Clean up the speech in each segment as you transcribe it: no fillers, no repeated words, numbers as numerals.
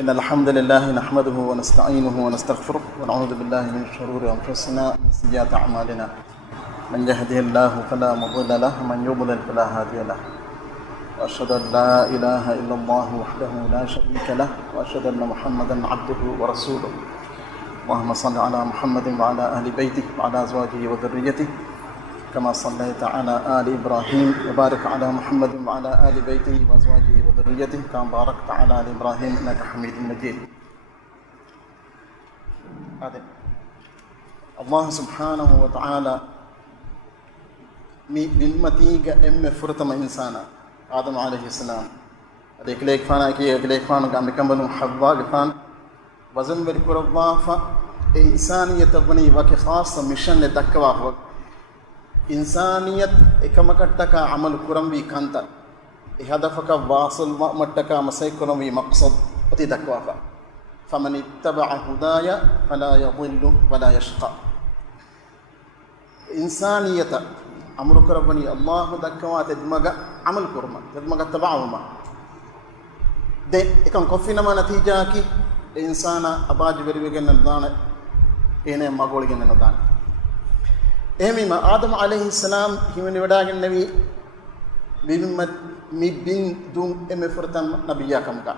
إن الحمد لله نحمده ونستعينه ونستغفره ونعوذ بالله من شرور أنفسنا ومن سيئات أعمالنا من يهده الله فلا مضل له ومن يضلل فلا هادي له وأشهد أن لا إله إلا الله وحده لا شريك له وأشهد أن محمدا عبده ورسوله اللهم صل على محمد وعلى أهل بيته وعلى أزواجه وذريته كما صليت على آل إبراهيم وبارك على محمد وعلى آل بيته وأزواجه وذريته كما باركت على آل إبراهيم إنك حميد مجيد. الله سبحانه وتعالى بمتيجة فرتم إنسانا آدم عليه السلام أديك ليك فانا كي أديك فانا قام بكمل حواء فان وزن بالكربافة إنسانية بني وكي خاصة مشان لتكواه إنسانية إكمكتك عمل كرمي كانتا هدفك واصل مأمتك مسيك كرمي مقصد وتدكوافا فمن اتبع هدايا فلا يضل ولا يشقى. إنسانية أمر كربني الله دكوا تدمج عمل كرما تدمج تبعهما ده إكم كفينا ما نتيجة كي إنسان أباج بريبجن الدان إنه ما قولين الدان إهمي ما آدم عليه السلام هم نوداعن النبي بيمت مبين دوم إم فرتم نبيا كم كا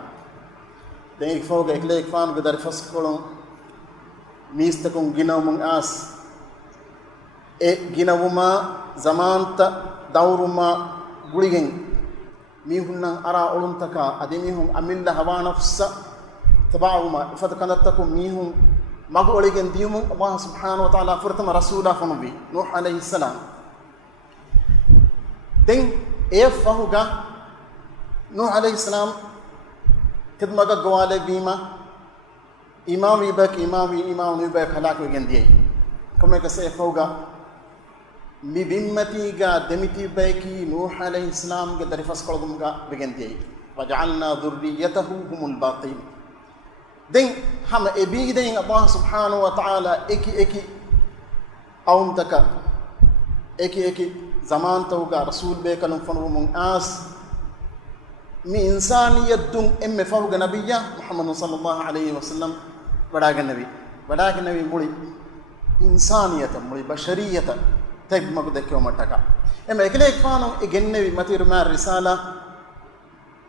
ده إكفوج إكليك فان قدر فسكولون ميستكون جناوم آس جناوما زمان تا دورما غولين ميهون أرا أولون تكا أدميهم أميل هوا نفس تبعهما فتكنتكم ميهون مغولين ديوم الله سبحانه وتعالى فرتم رسولا فنبي نوح عليه السلام دين فهوغا نوح عليه السلام كدمغا غوالي بيما إمام يبك هلاك ويجندي كما كسي فهوغا ببمتيغا دمتي بيكي نوح عليه السلام قدر فسكولغا ويجندي وجعلنا ذريته هم الباقين دين هم أبي دين الله سبحانه وتعالى إكي أون تكا إكي زمان توغا رسول بيكلم فنو من آس مي إنسانية دون إم فوق نبيا محمد صلى الله عليه وسلم بداك النبي مولي إنسانية مولي بشرية تب مقدك يوم تكا إما إكليك فانو إجن نبي متير ما رسالة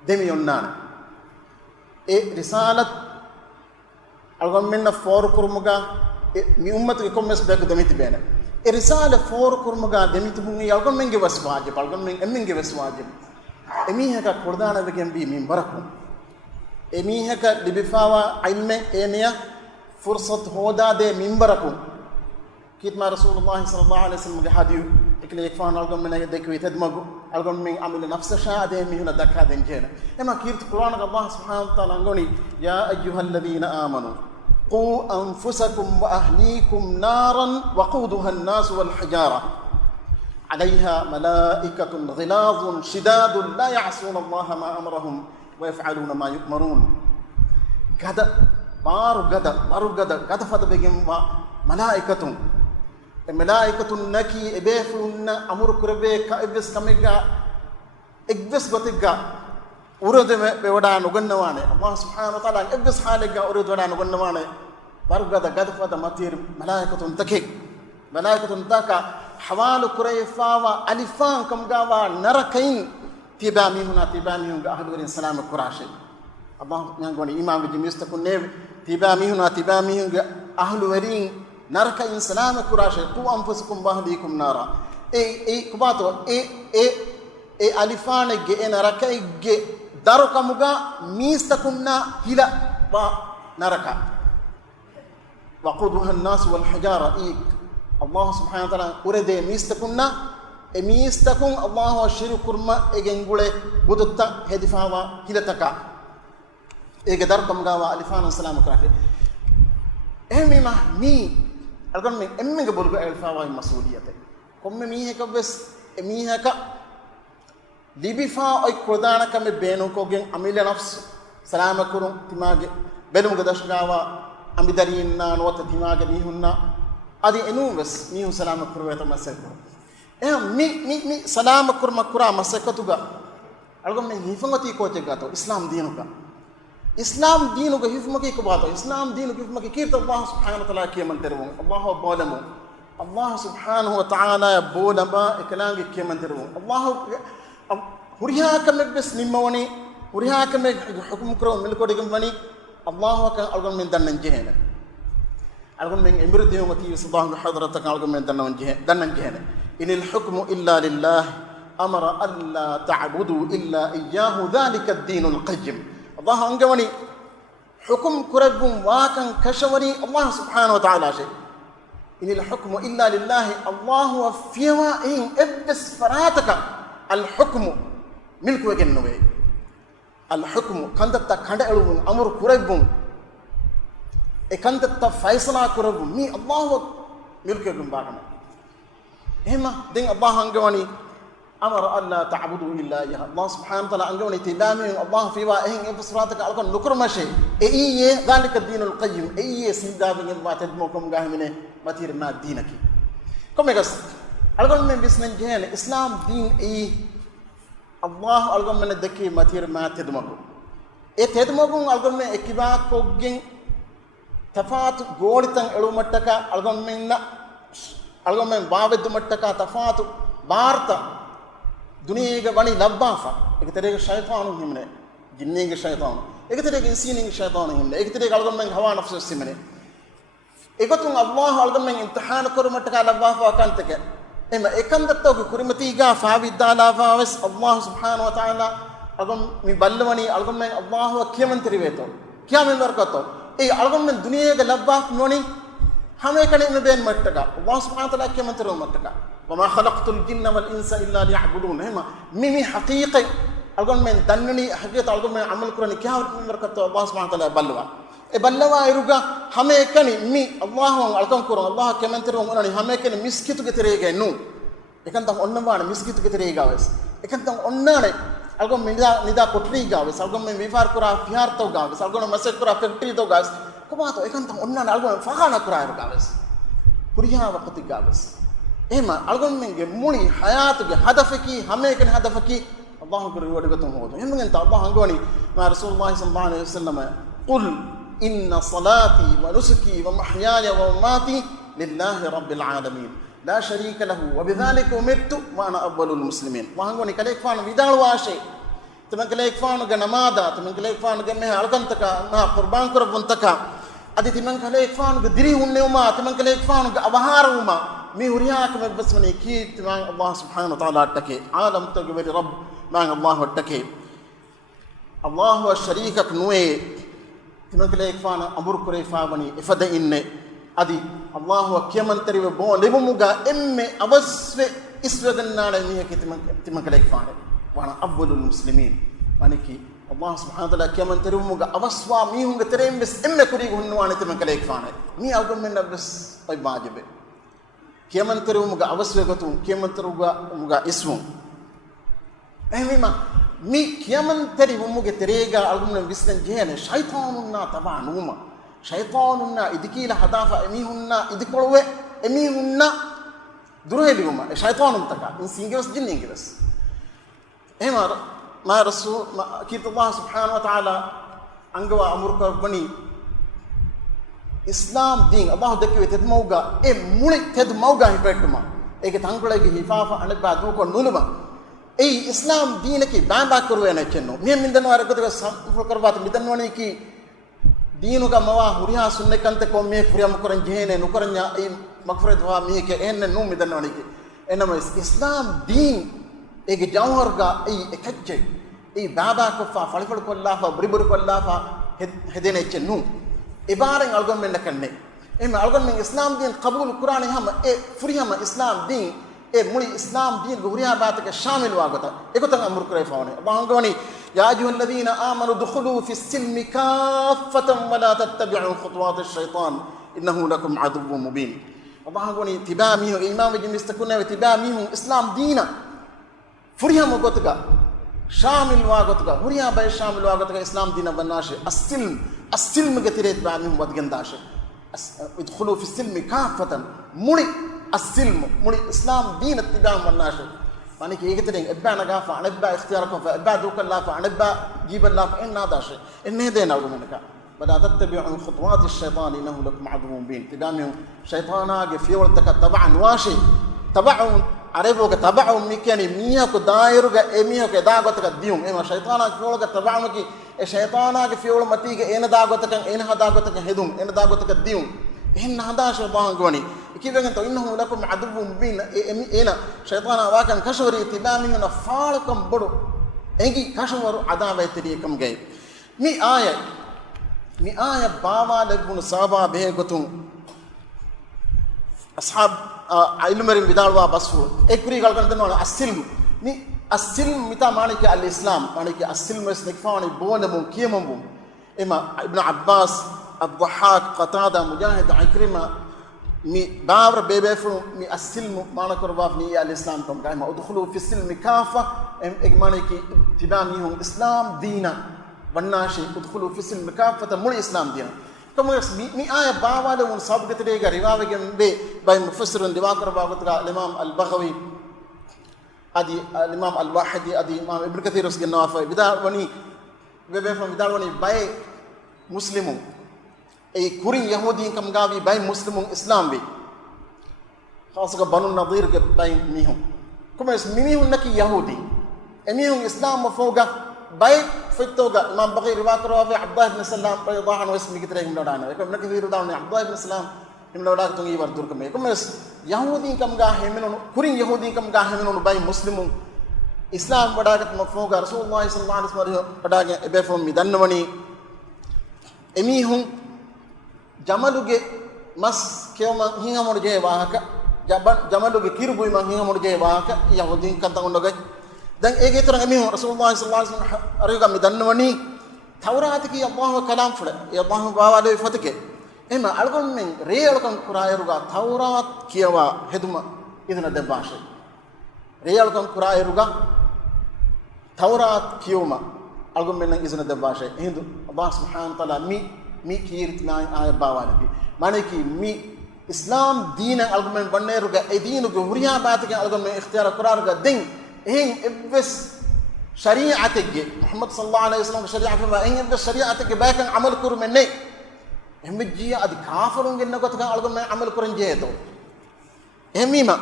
دمي يونان رسالة algon minna for kurmuga mi ummatu ko mes be ko demiti bene risale for kurmuga demiti bungi algon menge waswaje algon menge waswaje emi haka qurdana be gembi min baraku emi haka dibifawa ilme eniya fursat hoda de min baraku kitma rasulullah sallallahu alaihi wasallam ge hadiyu ikle yakfan algon men de ko tadmagu algon men amil nafsa shaade mi huna dakka den jena ema kirt qur'an allah subhanahu wa ta'ala ngoni ya ayyuhalladhina amanu قوا أنفسكم وأهليكم نارا وقودها الناس والحجارة عليها ملائكة غلاظ شداد لا يعصون الله ما أمرهم ويفعلون ما يؤمرون غدا بارو غدا فد بيجم ملائكة نكي إبيفون أمر كربي كإبس كميجا إبس بتيجا urode me be wada no gannawane allah subhanahu wa ta'ala ibs haliga urode wada no gannawane bargada gadfada matir malaikatun taka hawalu kurayfawa alifan kam gawa narakain tibami huna ga ahlul salam qurashi allah nyangoni imam bi mistakun ne tibami ga ahlul warin narakain salam qurashi tu anfusukum bahdikum nara kubato alifane ge narakai ge darukamuga mistakumna hila wa naraka waquduha an-nas wal hijara Allah subhanahu wa ta'ala urede mistakunna mistakun Allah shirkurma egengule budutta hedifawa hilataka ege darukamuga wa alifan salam krafi emima mi algon men emmenge bolgo alfawa masuliyate komme mi heka bes mi heka libifa oy kodana kame beno kogen amila nafs salama kurum timage belum gadashgawa ambidarin na nota timage mi hunna adi enumes mi hun salama kurweta masako mi salama kurma kura masakatuga algon men hifangati ko tegato islam dinuka إسلام دينك هفمك كباطو إسلام دينك هفمك كيرت الله سبحانه وتعالى كيمن ترون الله بولمو الله سبحانه وتعالى بولما إكلانك كيمن ترون الله هريها كم بس نموني هريها كم حكم كرو ملكو دكم بني الله كان ألقون من دنن جهنة ألقون من إمر ديوم متي صباح حضرتك ألقون من دنن جهنة إن الحكم إلا لله أمر ألا تعبدوا إلا إياه ذلك الدين القيم الله أنجوني حكم كربهم واكن كشوري الله سبحانه وتعالى شيء إن الحكم إلا لله الله وفيما إن إبس فراتك الحكم ملك وجنوي الحكم كندت كند ألوم أمر كربهم كندت فيصلة كربهم مي الله ملك وجن بعدنا هما دين الله أنجوني أمر ألا تعبدوا إلا إياه الله سبحانه وتعالى أنجوني تبامي الله في واهين إبصراتك على نكر مشي إيه ذلك الدين القيم إيه سيدا بين ما تدمكم جاهمنه ما تيرنا دينك كم يقص ألقون من بسنن جهان إسلام دين إيه الله ألقون من الدكي ما تير ما تدمكم إيه تدمكم ألقون من إكبا كوجين تفات غورتان إلومتك ألقون من بابد متك تفات بارتا दुनिया के बड़ी लब्बाफा एक तरह के शैतान हिमने जिन्ने के शैतान एक तरह के इंसानी के शैतान हिमने एक तरह के अलगम में हवा नफ्स से मने एक तो अल्लाह अलगम में इम्तिहान करो मत का लब्बाफा कांत के एम एकंदर तो कुरिमती गा फाविदाला फावस अल्लाह सुब्हानहु व तआला अलगम मी बल्लवनी अलगम में अल्लाह मुख्यमंत्री वेतो क्या में बरकतो ए अलगम में दुनिया के लब्बाफ नोनी हमें कने में बेन मत का अल्लाह सुब्हानहु व तआला मुख्यमंत्री मत का وما خلقت الجن والإنس إلا ليعبدون هما ميمي حقيقي أقول من دنني حقيقة أقول من عمل كرني كيا من بركة الله سبحانه وتعالى بلوا بلوا يروجا هم كني مي الله أقول كرون الله كمان ترون أنني هم كني مسكت كتيرة نو إكان تام أننا وانا مسكت كتيرة جاوز إكان تام أننا أقول من ندا كتيرة جاوز أقول من بيفار كرا فيار تو جاوز أقول من مسك كرا فكتير تو جاوز كم هذا إكان تام أننا أقول فخانا كرا جاوز كريها وقت جاوز إما ألقون منك موني حياتك هدفك همك هدفك الله كرر ودقتهم هذا هم أنت الله عنقوني مع رسول الله صلى الله عليه وسلم قل إن صلاتي ونسكي ومحياي ومماتي لله رب العالمين لا شريك له وبذلك أمرت وأنا أول المسلمين وعنقوني كليك فان بدال واشي تمن كليك فان جنمادا تمن كليك فان جمه ألقنتك ما قربان كربنتك أدي تمن كليك فان قدري هنيوما تمن كليك فان أبهارهما مي ورياك من بس من أكيد تمان الله سبحانه وتعالى أتكي عالم تقبل رب مان الله أتكي الله الشريكك نوي تمان كليك فانا أمور كري فابني إفدا إني أدي الله كيمن تري بون لبموجا إمي أبص إسودنا لمية تمان كليك فانا وأنا أول المسلمين مانكي الله سبحانه وتعالى كيمن تري بموجا أبص واميهم كترين بس إمي كري هنواني تمان كليك فانا مي أقول من بس طيب واجبه كيمن تروا مجا أوسويكتون كيمن تروا مجا اسمه أهمي مي كيمن تري مجا تريجا ألقون بيسلن جهنة شيطاننا طبعا نوما شيطاننا إدكيل هدافع أميهنا إدكولوه أميهنا دروه ليوما شيطان انتكا إنسينجلس جنينجلس أهما ما رسول ما كيت الله سبحانه وتعالى أنجوا أمرك بني إسلام دين الله دكوا تدموجا مولي تدموجا هيبتما إيه تانغولي هيفافا أنا بعدوك نولما إيه إسلام دينك باندا كروينا كنو مين من دنوار كده فكر بات من دنواني كي دينوكا موا هوريها سنة كنت كومي فريا مكرن جهنة نكرنيا إيه مغفرت وا ميه كي إن نو من دنواني كي إنما إسلام دين إيه جاورجا إيه كتجي إيه بابا كفا فالفل كلها فبريبر كلها فهدينا كنو إبارة ألقون من نكنة إما ألقون من إسلام دين قبول القرآن هم فريهم إسلام دين مولي إسلام دين غوريها باتك شامل واقطة إكوتن أمر كريفوني الله عنقوني يا أيها الذين آمنوا دخلوا في السلم كافة ولا تتبعوا خطوات الشيطان إنه لكم عدو مبين الله عنقوني تباميه إمام جميس تكونه وتباميه إسلام دينا فريهم واقطة شامل واقطة غوريها باي شامل واقطة إسلام دينا بناشة السلم قتريت بعمهم ودقنداشة ادخلوا في السلم كافة مولي السلم مولي إسلام دين اتباع والناشر يعني كي يقتلين ابا نقافة عن ابا اختياركم فابا دوك اللافة عن ابا جيب اللافة إن هذا شيء إن هدينا منك ولا تتبعوا خطوات الشيطان إنه لكم عدو مبين تدامهم شيطانا في ولدك طبعا واشي تبعوا عرفوك تبعوا ميكاني ميهك دايرك إميهك داغتك ديوم إما شيطانا في ولدك تبعوا مكي الشيطانا في ولد متيك إن داغتك إن داغتك هدوم إن داغتك ديوم إن هذا شيطان قوني كيف أنتم إنه لكم عدو مبين إنا شيطانا واكن كشوري تبامي نفالكم بدو إنكي كشور عذاب تريكم جاي مي آية بابا لبون صابا بهجتون أصحاب علم مريم بداروا بسوا إكبري قال كنتنا السلم مي السلم متى معنى الإسلام معنى السلم استكفاني بونمون كيمون إما ابن عباس الضحاك قتادة مجاهد عكرمة مي بابر بيبفرو مي السلم معنى كرباف مي الإسلام كم قايمة ادخلوا في السلم كافة إجمالي كي تباميهم إسلام دينا والناشي ادخلوا في السلم كافة مول إسلام دينا كم مي آية بابا لون سابقة تريجا رواية كم باي مفسر دواكر بابا الإمام البغوي أدي الإمام الواحدي أدي الإمام ابن كثير رسجناه بدار وني بيبفرو بدار وني باي مسلمون أي كورين يهودي كم قابي باي مسلمون إسلام بي خاصة بنو النضير باي ميهم كم ميهم نكي يهودي ميهم إسلام مفوقة باي فتوقة إمام بغير رواكر وافي عبد الله بن سلام رضي الله عنه اسمي كتير من لودانا كم نكي في لودانا عبد الله بن سلام من لوداك تونغي بردور كم كم يهودي كم قاه منون كورين يهودي كم قاه منون باي مسلمون إسلام بداك مفوقة رسول الله صلى الله عليه وسلم بداك بيفهم ميدانوني ميهم jamaluge mas kewma hinga morje wahaka jamaluge kirbuy ma hinga morje wahaka yahudin kanta ondoge dan ege toranga mi rasulullah sallallahu alaihi wasallam ariga mi dannwani tawrat ki allah kalam fule ya allah bawale fatike ema algon men reelkon kurayruga tawrat kiyawa heduma iduna de bashe reelkon kurayruga tawrat kiyuma algon men izuna de bashe hindu allah subhanahu wa taala mi kirit na ay bawala bi maneki mi islam dina algomen banneruga edinuga huriya batike algomen ikhtiyar quraruga din hin ibs shari'atige muhammad sallallahu alaihi wasallam shari'a fa hin ibs shari'atige bakan amal kur menne hemji ad kafirun genna gotga algomen amal kurun jeeto emima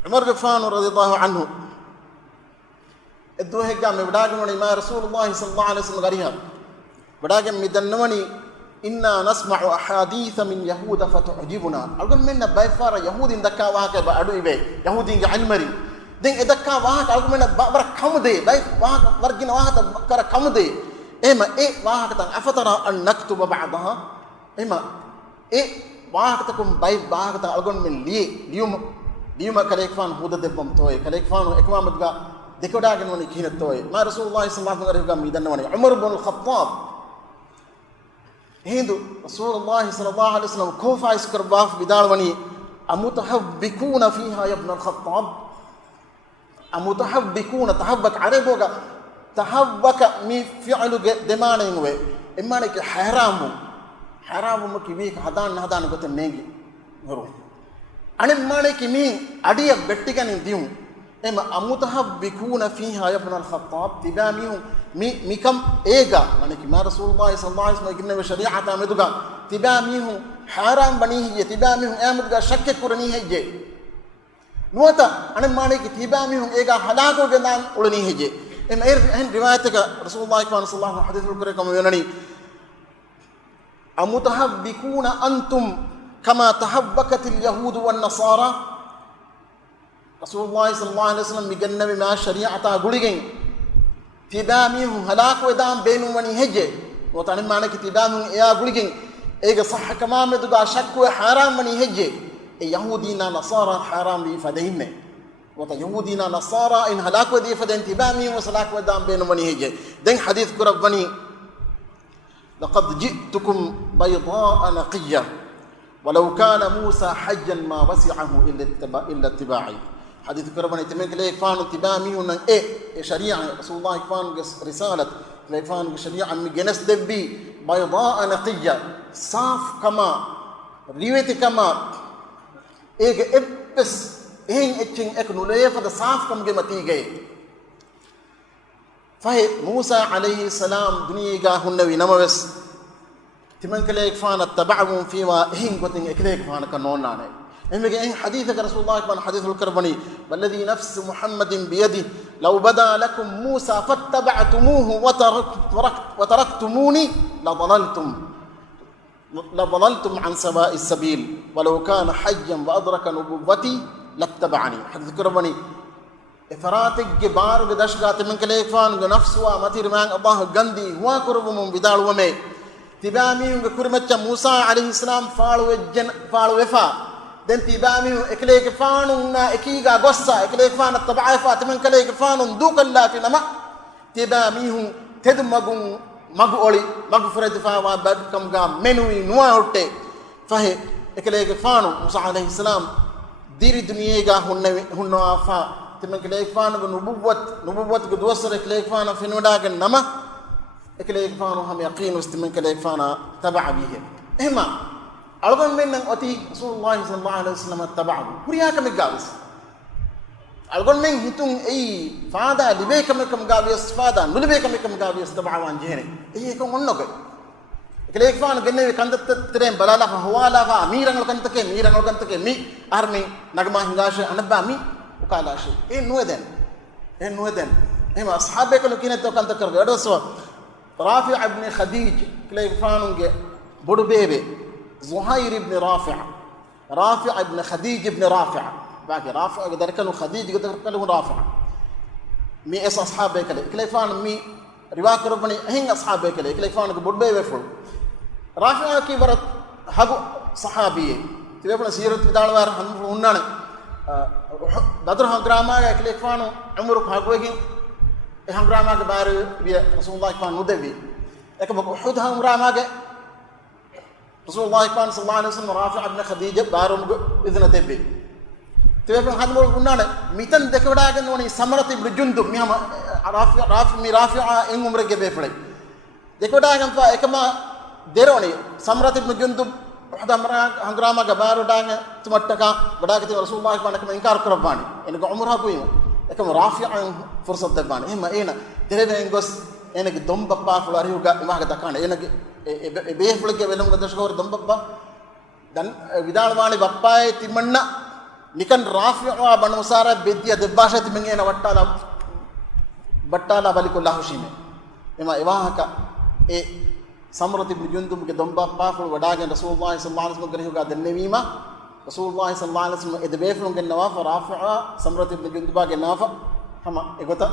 umar gafan radiyallahu anhu الدوه قام بداعمني ما رسول الله صلى الله عليه وسلم غريها بداعم مدنوني إنا نسمع أحاديث من يهود فتعجبنا أقول منا بايفار يهود دكا واهك بأدو إبي يهود علمري دين دكا واهك أقول منا بر كم دي باي واهك ورجينا واهك بكرة كم دي إما واهك تان أفترى أن نكتب بعضها إما واهك تكون باي واهك تان أقول من اليوم كليك فان هودا دبم توي كليك فان إكمام دكا دكوداغن وني كينتوي ما رسول الله صلى الله عليه وسلم ميدنوني عمر بن الخطاب هندو رسول الله صلى الله عليه وسلم كوفا يسكرباف بدالوني أمتحبكون فيها يا ابن الخطاب أمتحبكون تحبك عربوك تحبك مي فعل دمانين وي إما لك حرام مكبيك هدان قلت نيجي هرو أنا ما لك مي أديك بتكني ديوم إما أمتحبكون فيها يا ابن الخطاب تباميهم مي كم إيجا يعني كما رسول الله صلى الله عليه وسلم يقولنا بشريعة أمدوغا تباميهم حرام بنيه تباميهم أمدوغا شك كرنيه جي نوتا أنا ما لك تباميهم إيجا هلاكو جنان ولنيه جي إما إن روايتك رسول الله صلى الله عليه وسلم حديث الكريم يونني أمتحبكون أنتم كما تحبكت اليهود والنصارى رسول الله صلى الله عليه وسلم مجنب ما شريعة غولين تباميهم هلاك ودام بينهم وني هجة وطن ما نك تباميهم يا غولين إيجا صح كمان مدوغا شك وحرام وني هجة يهودينا نصارى حرام لي فدينه وطن يهودينا نصارى إن هلاك ودي فدين تباميهم وسلاك ودام بينهم وني هجة دين حديث كرب بني لقد جئتكم بيضاء نقية ولو كان موسى حجا ما وسعه إلا اتباعي حديث كربنا يتمنى لك فانو تبامي ونن شريعة رسول الله فانو رسالة لك فانو شريعة مجنس دبي بيضاء نقية صاف كما riwayati kama ege eppes ehin etchin ek nulefa da saaf kam ge mati gaye fahe Musa alayhi salam duniya hunnawi namaves timan kale ek fana tab'um fi wa ehin gotin ekle ek fana kanonane emege en hadith ka rasulullah ibn hadithul karbani walladhi nafs muhammadin bi yadi law bada lakum Musa fattaba'tumuhu wa taraktumuni la dalaltum an sawa'i sabil walau kana hayyan wa adraka nubuwwati lattaba'ani hadith karbani ifaratik ge bar ge dashgat men kale fan ge nafswa matir man allah gandi wa kurbum bidalwame tibami ge kurmacha Musa alayhi salam faalu wefa den tibami ekle ge fanun na ekiga gossa ekle ge fan taba'ifa men kale ge fanun dukalla fi nama tibami tedmagun magu oli magu furadifa wa bad kam ga menui nuwa hotte fahe ekle ge fanu Musa alayhi salam diri duniya ga hunnawa fa timen kale fan nubuwat ge dosare kale fan finuda ge nama ekale fan ham yaqin ustimen kale fan taba'a bihi ehma algon men nan oti rasulullah sallallahu alaihi wasallam taba'a kuriya kam gavis algon men hitun ei faada libe kam gavis faada nulibe kam gavis taba'a wan jene ei ko onnoge ekale fan genne kandat terem balala hawala fa mirangal kantake mi armi nagma hingashe anabba mi ukala shi nueden ema ashabe ko kine to kanta karbe adoso rafi' ibn khadij kale fanunge bodu bebe zuhair ibn rafi' ibn khadij ibn rafi' baki rafi' gadar kanu khadij gadar kanu rafi' mi es ashabe kale fan mi riwa karbani hin ashabe kale fan ge bodu bebe ful rafi' ki barat hagu sahabiye tibepna sirat vidalwar hanfu unnane badr hangrama ga ekle fanu umur khagwegi e hangrama ga bar bi rasulullah kan nudevi ek bak uhud hangrama ga rasulullah kan sallallahu alaihi wasallam rafi' ibn khadija barum idna tebbi tebe hadmul unnane mitan dekawada ga noni samrat ibn jundub mi hama rafi'a in umre ge befle dekawada ga fa ekama deroni samrat ibn jundub uhud hangrama ga baru dange tumattaka badagati rasulullah kan ekama inkar karabani enga umra kuima ekama rafi'a fursat debani ehma ena derebe engos enage dombappa fulari uga imaga dakane enage e befulge velum gadashgor dombappa dan vidalwani bappaye timanna nikan rafi'a banusara bediya debashati mengena battala balikullahu shime ema evahaka e samrat ibn jundub ke domba paful wadagen rasulullah sallallahu alaihi wasallam garihuga dennewima rasulullah sallallahu alaihi wasallam edbefulun gen nawafa rafi'a samrat ibn jundub ge nafa hama egota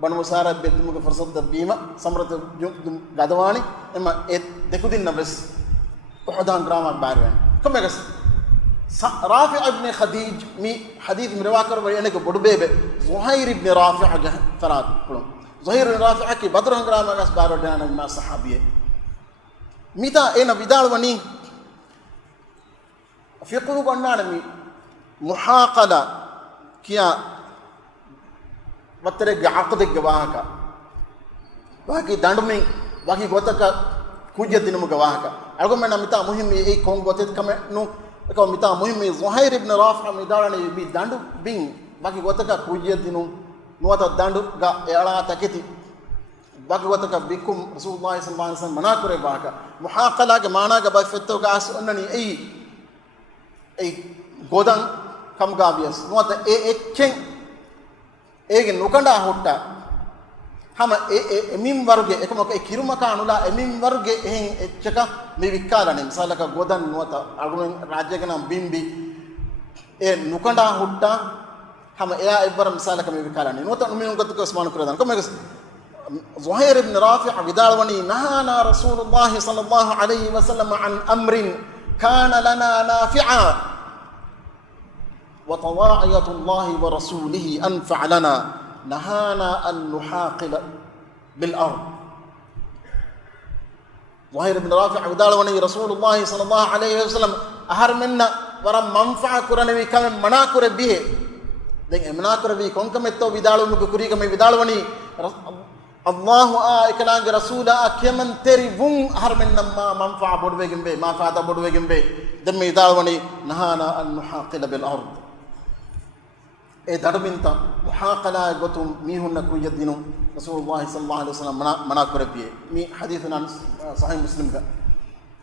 banu musara bedum ge fursat dabima samrat jundub gadawani ema e dekudin nabes uhudan grama barwen komegas rafi' ibn khadij mi hadith mi riwakar wa enake bodu bebe zuhair ibn rafi' ge farad kulum zuhair ibn rafi' ki badr grama gas baro dana ma sahabiye mita ena vidalwani fiqhu gonnana mi muhaqala kiya watere ge aqd ge wahaka waki dandumi waki gotaka kujja dinum ge wahaka algomena mita muhim ei kon gotet kame nu eko mita muhim zuhair ibn rafi' mi dalani bi dandu bin waki gotaka kujja dinum nuwata dandu ga ela taketi baki wataka bikum rasulullah sallallahu alaihi wasallam manakure baka muhaqala ge mana ge bafetto gas onnani ei godan kam gabias nuata echen ege nukanda hotta hama emim warge ekomok e kirumaka anula emim warge ehin echaka me wikkalanem salaka godan nuata argumen rajya ge nam bimbi e nukanda hotta hama eya ibbar misalaka me wikkalanem nuata numin gotuko sman kuredan komegas زهير بن رافع بدالوني نهانا رسول الله صلى الله عليه وسلم عن أمر كان لنا نافعا وطواعية الله ورسوله أنفع لنا نهانا أن نحاقل بالأرض زهير بن رافع بدالوني رسول الله صلى الله عليه وسلم أهر منا ورم منفع كرنوي كم مناكر به دين مناكر به كونكم اتو بدالو مكوري كم بدالوني الله إكلام رسول كمن تريبون هرمن ما منفعة بدوجن به ما فادا بدوجن به دم يداوني نهانا أن نحاقل بالأرض دارمنتا محاقلة قطم ميهن كويدينو رسول الله صلى الله عليه وسلم منا كربيه مي حديثنا صحيح مسلم کا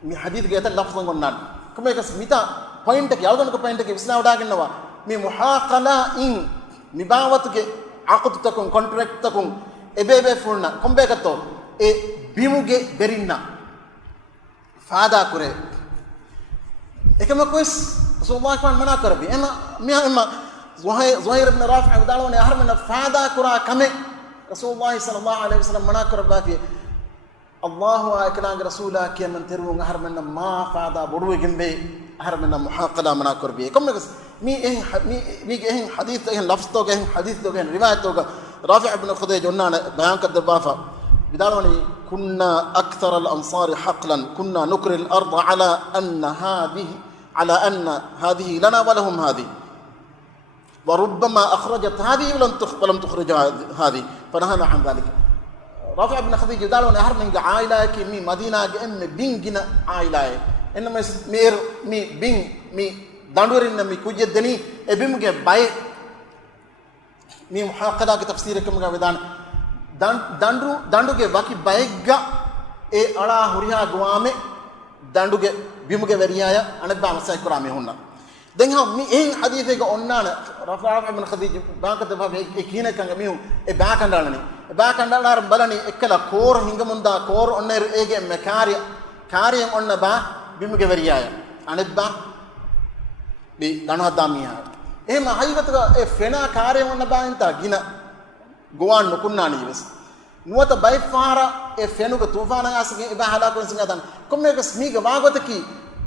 مي حديث گيتا لفظ گونان كما يكس ميتا پوينٹ کے يالدن کو پوينٹ کے اسلام ڈاگنوا مي محاقلة ان مباوت کے عقد تكون كونتراكت تكون ابيبه فولنا كومبه كتو اي بيموگه برينا فادا كره එකම කොස් රසූලුල්ලාහ් ෆාන් මනා කරබි එම මෙම زهير بن رافع ودالون يحرمنا فادا كرا كمه رسول الله صلى الله عليه وسلم منا كربا في الله اكلان رسولا كي من ترو حرمنا ما فادا بدو گمبه حرمنا محاقله منا كربي كم مي حديث لفظ تو حديث تو روايه تو رافع بن خديج قلنا بيان قد بافا بدالون كنا اكثر الانصار حقلا كنا نكر الارض على ان هذه لنا ولهم هذه وربما أخرجت هذه ولم تخرج هذه فنهانا عن ذلك رافع بن خديج قالوا أنا هرمن عائلة كي مي مدينة إن بينجنا عائلة إنما مير مي بين مي داندور إن مي كوجدني إبيمك باي مي محاقدة كتفسير كم كابدان داندو के बाकी बाइगा ए अड़ा हुरिया गुआमे दांडू के बिमुके वेरियाया अनेक बामसाय कुरामे होना देंगा मी एं हदीस के ओन्नान रफा इब्न खदीज बाकत भाव एकीने कंग मी ए बाकंडालनी बाकंडालार बलनी एकला कोर हिंगमुंदा कोर ओन्नेर एगे मे कार्य ओन्न बा बिमुके वेरियाय अनेक बा बी दनहदामिया ए महैवत ए फेना कार्य ओन्न बा इंता गिना गोवान नुकुन्नानी बस नुवत बैफारा ए फेनु के तूफान आसगे ए बा हला को सिंगादन कोमे के स्मीग बागत की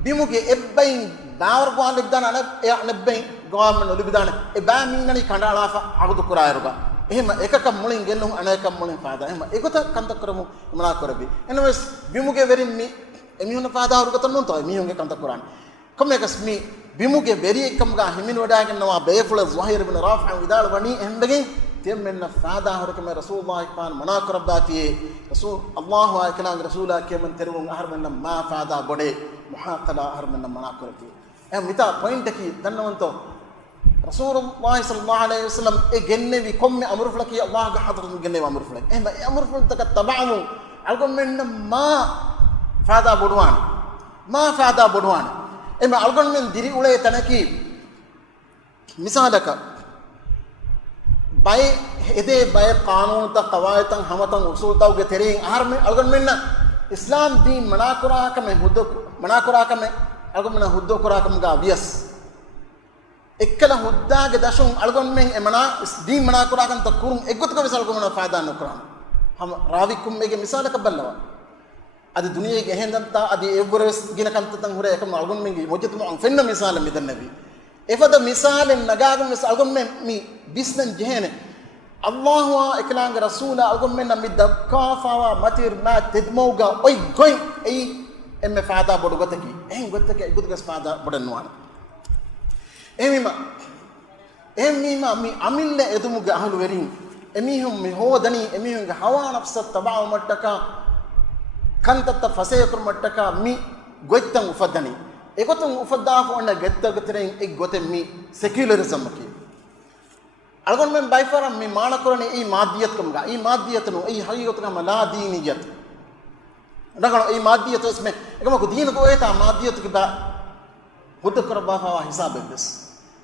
bimuge ebbain daawar go alibdan ana e nebbain goamman olibdan e ba minnani kandala fa agudu kurayruga ehema ekakam mulin gellum anekam mulin faada ehema egota kanta karamu mana karabi enemes bimuge verin mi emihuna faada horuga tannun to mihunge kanta kuran komekas mi bimuge veri ekam ga himin wada gennawa bayful zahir ibn rafi' widal wani embege temmenna faada horukame rasulullah pan mana karabati rasul allah wa kalam rasula keman terun aharmenna ma faada bode محاقلة أهرمنا مناكر فيه متى point كي دنوانتو رسول الله صلى الله عليه وسلم إجنّي بكم أمر فلك يا الله حضر إجنّي أمر فلك أمر فلك تكتبعه ألقون من ما فادا بدوان ألقون من ديري أولي تنكي مثالك باي إذا باي قانون تا قواعد تا هم تا أصول تا وجترين أهرم ألقون من إسلام دين مناكرا كم هدوك مناكرا كم ألقون من هدوك كرا كم قابيس إكلا هداك داشون ألقون من منا دين مناكرا كم تكون إقط كبيس ألقون من فايدة نكران هم راويكم ميجي مثال كبلوا أدي دنيا كهين دنتا أدي إيفورس جينا كم تتنغوري كم ألقون منجي موجود مع فين مثال ميدان النبي إفاده مثال النجاح مثال ألقون من مي بيسن جهنة الله إكلام رسوله ألقون من ميدا كافوا ماتير ما تدموجا أي غوي أي إم فادا بدوغتكي إيه غتكي إيه غتكي فادا بدنوان إميما مي أميل إدموجا أهل ورين إميهم هو دني إميهم هوا نفس التبع متكا كنت تفسير متكا مي غويتم وفدني إيه غوتم وفدا فونا غتا غترين إيه غوتم مي سيكولاريزم كي ألقون من بايفرام مي مانا كورني إيه ماديات كمغا إيه ماديات نو إيه حقيقة كم لا دينيات نقول إيه ماديات اسمه إيه كم دين كويه تا ماديات كبا هود كربا فوا حساب بس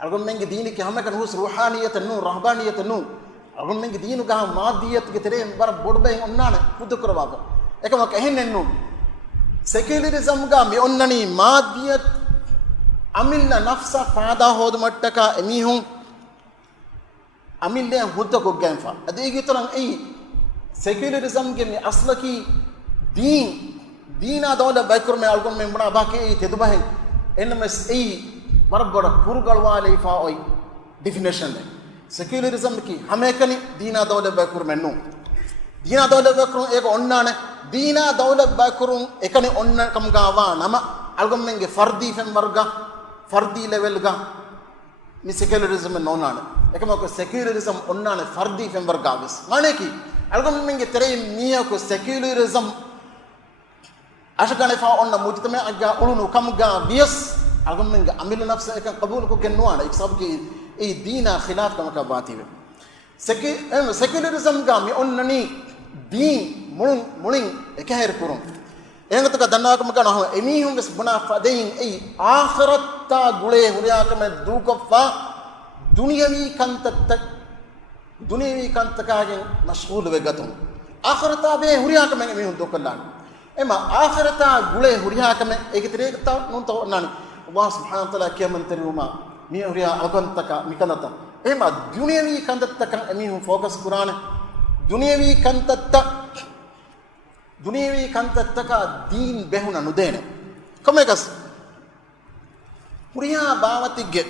ألقون من دين كي هم كانوا روحانية نو رهبانية نو ألقون من دين كهم ماديات كتير بار بودبين أننا هود كربا إيه كم كهين نو سيكولاريزم كا مي أنني ماديات أميلنا نفسا فادا هود متكا أميهم أميل لين هودا كوجين فا أديك يتران أي سيكولاريزم كمي أصلا كي دين هذا بايكور में ألقون में बड़ा बाकी तेदुबा है इनमें أي बड़ा पुरगलवा ले फा ओई definition है सेक्युलरिज्म की हमें कनी दीना दौले बाइकूर में नो दीना दौले बाइकूर एक ओन्ना ने दीना दौले बाइकूर एक ने ओन्ना कम गावा नमा अल्गम में के फर्दी लेवल का मी सेक्युलरिज्म में नोना ने एक में को सेक्युलरिज्म ओन्ना ने फर्दी फेंबर गाविस माने की algon minge tere miya ko secularism ashgane fa onna mujtama aga ulunu kamga bias algon minge amil nafsa ekan qabul ko genwana iksab ki ei dina khilaf kama ka batiwe secularism ga mi onnani din mulin ekher kurun engata ka danna kama kana ho emihum bes bana fadein ei akhiratta gule huriya kama dukofa dunyawi kantakagen mashghul we gatum akhirata be huriya kama emihum dokallan ema akhirata gule huriya kama egitre ta nun to nani Allah subhanahu wa ta'ala kiyaman teruma mi huriya agantaka mikanata ema dunyawi kantaka emihum focus qur'an dunyawi kantaka deen behuna nudene komekas huriya bawatige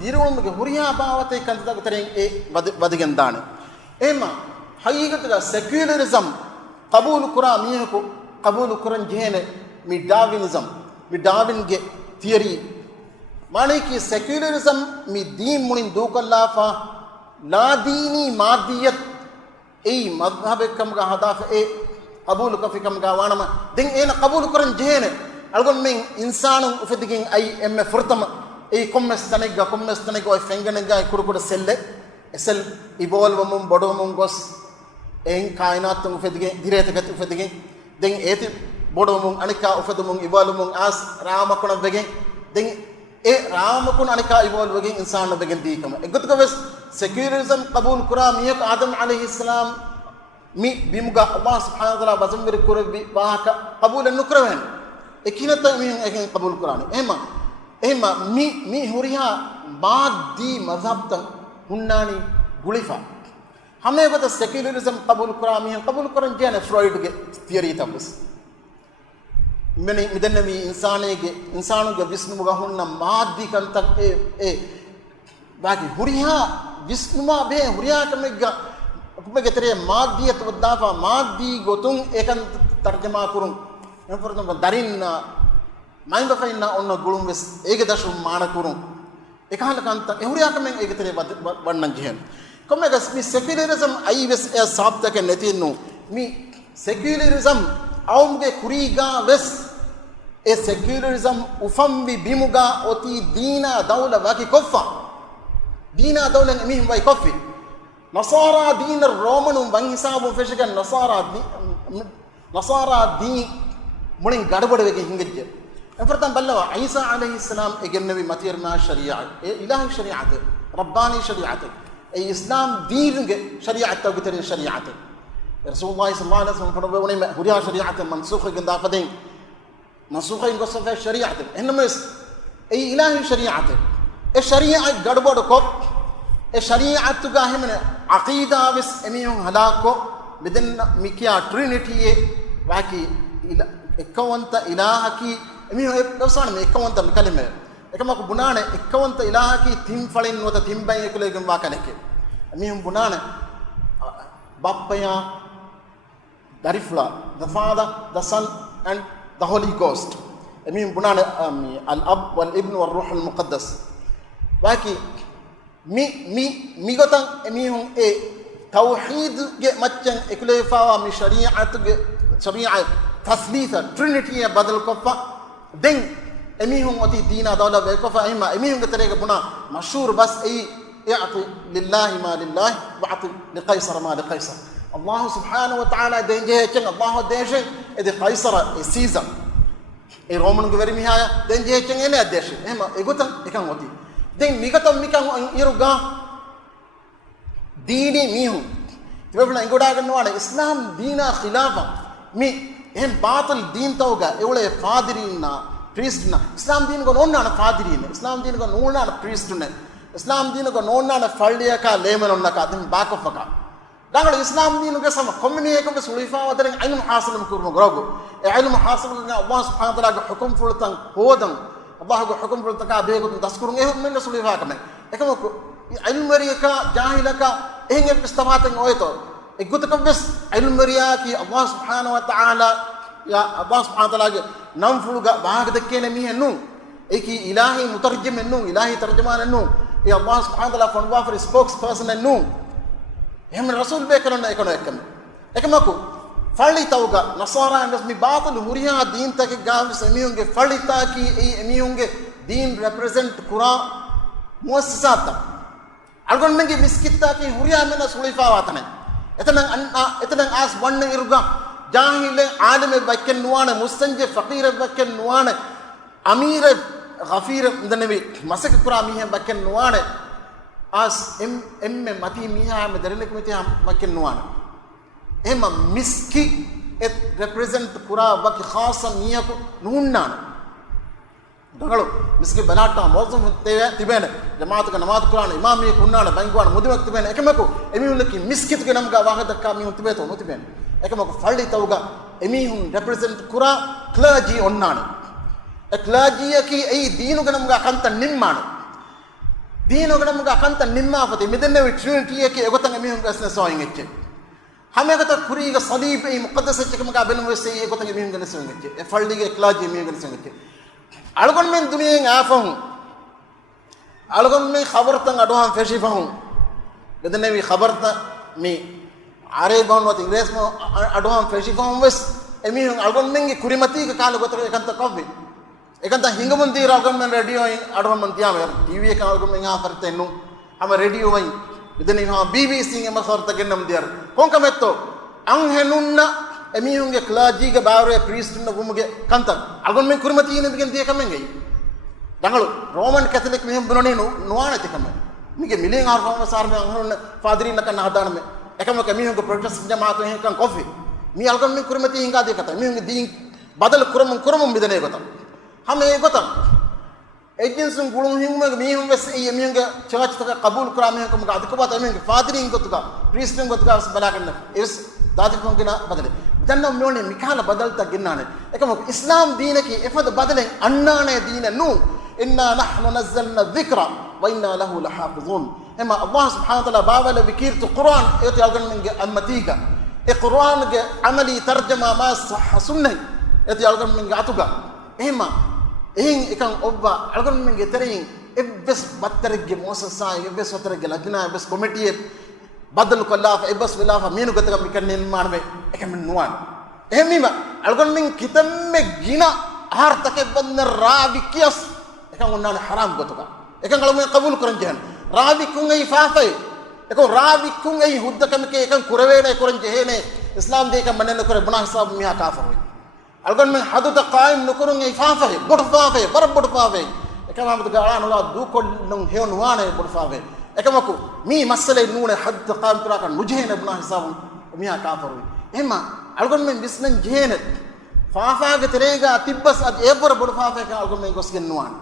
dirumge huriya bawate kantaka tereng e wadigen dane ema haqiqatan secularism qabul qura mihko qabul quran jene mi darwin ge theory mane ki secularism mi deen munin dukallafa la dini madiyat ei madhhab kam ga hadaf e qabul ka fikam ga wanama den ena qabul quran jene algon men insanu ufadigin ay emme furtama ei kommes tanega o fenganega kurukuda selle esel evolve mum bodo mum gos en kainat ufadigin diretegat ufadigin den eti bodo mum anika ufadum evolve mum as ramakuna begen den e ramakun anika evolve begen insanu begen dikama egut ko wes secularism qabul qura miyak adam alayhi salam mi bimuga Allah subhanahu wa ta'ala bazamir kurbi bahaka qabul nukrawen ekinata mi eken qabul quran ema mi huriya maddi mazhab tan hunnani gulifa hame gota secularism qabul quran jene freud ge theory tabus meni midanami insanu ge visnu ga hunna maddi kan tak e bagi huriya visnuma be huriya kamega kumege tere maddiyat wadafa maddi gotun ekan tarjama kurun එපොරතම දරින්න මයින්ද ෆයින්න ඔන්න ගුළුම් වෙස් ඒකේ දශුම් මාන කුරුම් එකහලකන්ත එහුරියාකමෙන් ඒකතරේ වන්නන් ජීහන් කොමෙගස් මි secularism අයි වෙස් ඒ සාබ්දක නැතිනු මි secularism අවුම්ගේ කුරීගා වෙස් ඒ secularism උෆම්බි බිමුගා ඔති දීනා දවුල වකි කොෆා දීනා දවුලෙන් එමිහිම් වයි කොෆි නසාරා දීන රෝමනුම් වන් හිසාබුම් ෆෙෂකන් නසාරා දී මුලින් ගඩබඩ වෙගේ හිඟෙජ්ජ එපරතම් බල්ලවා ඊසා আলাইহিස් සලාම් එගෙන්නවි මතිර්නා ශරියා ඒ ඉලාහි ශරියාත රබ්බානි ශරියාත ඒ ඉස්ලාම් දීන්ගේ ශරියාත උගතරින් ශරියාත රසූලුල්ලාහි සල්ලල්ලාහු අලයිහි වසල්ලම් පරවුනේ හුරියා ශරියාත මන්සූඛ ගඳා පදෙන් මන්සූඛ ඉංගොසෆ ශරියාත එන්නමස් ඒ ඉලාහි ශරියාත ඒ ශරියා ගඩබඩ කොප් ඒ ශරියාත ගා හැමන අකීදා විස් එමියුන් හදාකෝ මෙදෙන් මිකියා ට්‍රිනිටියේ වාකි එකවන්ත ඉලාහකි එමි දවසන මේ එකවන්ත කලිමේ එකමක බුනානේ එකවන්ත ඉලාහකි තිම් ෆලින් වත තිම්බයි එකලෙකින් වාකනකේ එමිහුම් බුනානේ බප්පයා darifla the father the son and the holy ghost emin bunana al ab wal ibn wal ruh al muqaddas waki mi gotan emihun e tawhid ge maccan eklefawa mi shari'at ge shari'a taslitha trinity ya badal kofa den emihun oti dina dawla be kofa ima emihun ge terega buna mashhur bas ay i'ti lillahi ma lillahi wa'ti li qaisar ma li qaisar Allah subhanahu wa ta'ala denje chen Allah deshe ede qaisar e caesar e roman ge veri mihaya denje chen ene deshe ema egotan ekan oti den migatam mikan iruga dini mihu tibebla ingoda ganwana islam dina khilafa mi em batil din tawga evle fadirina priestna islam din go nonna fadirina islam din go nonna priestna islam din go nonna falliya ka lemenonna ka dem bakofaka dangal islam din ge sama community ko sulifa wadaren ilm hasil kurmo grogo e ilm hasil ga Allah subhanahu wa ta'ala ge hukum fultan hodam Allah ge hukum fultan ka be go daskurun e men sulifa kame ekamo ilm mariyaka jahilaka ehenge istamaten oyto egutakam bes ilm mariya ki Allah subhanahu wa ta'ala ya Allah subhanahu wa ta'ala ge nam fuluga bahag dekkene mi hennu eki ilahi mutarjim hennu ilahi tarjuman hennu e Allah subhanahu wa ta'ala fonwa for spokesperson hennu එහෙම රසූල් බේ කරන එකන එකමකු ෆලි තවග නසාරා නස් මි බාතල් හුරියා දීන් තක ගාවිස් එමියුන්ගේ ෆලි තාකි එමියුන්ගේ දීන් රෙප්‍රසෙන්ට් කුරා මුස්සසාත අල්ගොන් මෙන්ගේ මිස්කිත්තාකි හුරියා මෙන සුලිෆා වතන එතන ආස් වන්න ඉරුගා ජාහිල ආලම බක්කන් නුවාන මුස්සන්ජේ ෆකීර බක්කන් නුවාන අමීර ගෆීර දනවි මසක කුරා මිහ බක්කන් නුවාන ආස් එම්මෙ මති මිහා මෙදරලක මෙති බක්කන් නුවාන එම මිස්කි et represent kura waki khasa niyaku nunnana dangalo miski banata mawzum tibene jamaat ka namaz quran imam mi kunnana bangwana mudimak tibene ekamaku emihunki miskit ke namga wahada ka mi tibeto no tibene ekamaku falli tawga emihun represent kura clergy onnana e clergy ki ei deenu ke namga kanta nimmana deenu ke namga kanta nimma fati medenne trinity ki egotan emihun gasne soing etche हमें तो पूरी का सलीब ये मुक़द्दस है कि मका बिन वैसे ये को तंगे मीम गने संगे ए फल्डी के क्लाजी मीम गने संगे अलगन में दुनिया में आफम अलगन में खबर तंग अडवाम फेशी फहूं बदने भी खबर तंग में आरे बाउन वात इंग्लिश में अडवाम फेशी फहूं बस एमी अलगन में के कुरीमती के काल गोत्र एकंत कॉफी एकंत हिंगमंती अलगन में रेडियो अडवाम मंतिया में टीवी के अलगन में यहां करते नु हम रेडियो वही ಇದನ್ನ ನಾವು BBC ಗೆ ಮಸರ್ತಗೆ ನಮ್ದಿಯಾರ ಕೊಂಕಮೆತ್ತೋ ಅಂಹೆನುನ್ನ ಎಮಿಯುಂಗೆ ಕ್ಲಾಜಿಗೆ ಬಾವರೆ ಪ್ರೀಸ್ಟ್ನ ಗುಮ್ಗೆ ಕಂತ ಅಲ್ಗೊಂಡ್ ಮೆ ಕುರ್ಮತಿ ನೆ ಬಿಗೆನ್ ದಿಯ ಕಮೆಂಗೆ ದಂಗಳು ರೋಮನ್ ಕ್ಯಾಥಲಿಕ್ ಮೆ ಬುನನೆ ನುವಾನತಿ ಕಮ ನಿಗೆ ಮಿಲಿಂಗ್ ಆರ್ ಫಾರ್ಮ ಸಾರ್ ಮೆ ಅಂಹೆನುನ್ನ ಫಾದರಿ ನಕ ನಹದಾನ ಮೆ ekam ಎಮಿಯುಂಗೆ ಪ್ರೊಟೆಸ್ಟ್ ಜಮಾತು ಹೆ ಕಂ ಕಾಫಿ ಮಿ ಅಲ್ಗೊಂಡ್ ಮೆ ಕುರ್ಮತಿ ಹಿಂಗಾ ದೆ ಕತ ಎಮಿಯುಂಗೆ ದಿ ಬದಲ ಕುರಮಂ ಬಿದನೆ ಗೊತ ಹಮೆ ಗೊತ एजेंसुं गुळुं हिंग मीहुं वेस एमियुंग चर्च तक कबूल करा मीहुं कम अदक बात एमियुंग फादरिंग गोतुगा प्रीस्टिंग गोतुगा बलागन इस दादिकों के ना बदले जन्नो म्योने मिखाल बदलता गिन्नाने एकम इस्लाम दीन की इफद बदले अन्नाने दीन नु इन्ना नहनु नज़्ज़लना ذिक्रा व इन्ना लहु लहाफिज़ून एमा अल्लाह सुब्हानहु व तआला बावल विकीर तो कुरान एते अलगन मिंगे अम्मतीगा ए कुरान के अमली तर्जमा मा सह सुन्नह एते अलगन मिंगे आतुगा एमा ehin ikan obba algon menge terin ebbes batterge mosasa ebbes waterge lagna ebbes committee badal kollafa ebbes wilafa minu gataga mikannen marbe ekam nuwan ehmima algon men kitamme gina hartake banner rabi kias ekan unnan haram gotuga ekan algon qabul kuran jehan rabi kungai fafai eko rabi kungai huddakam ke ekan kurawene kuran jehene islam de ekam manen kore buna hisab miha kafir अलगन में हदुत कायम नुकरुंगे फाफे बुडफाफे बर बुडफाफे एकम हम गाळान ला दुको नं हेवन वाने बुडफाफे एकम को मी मसले नूने हद कायम करा का मुझे ने बना हिसाब मिया काफर एमा अलगन में बिस्लन जेने फाफा के तरेगा तिब्बस अद एबर बुडफाफे का अलगन में गोसके नुवान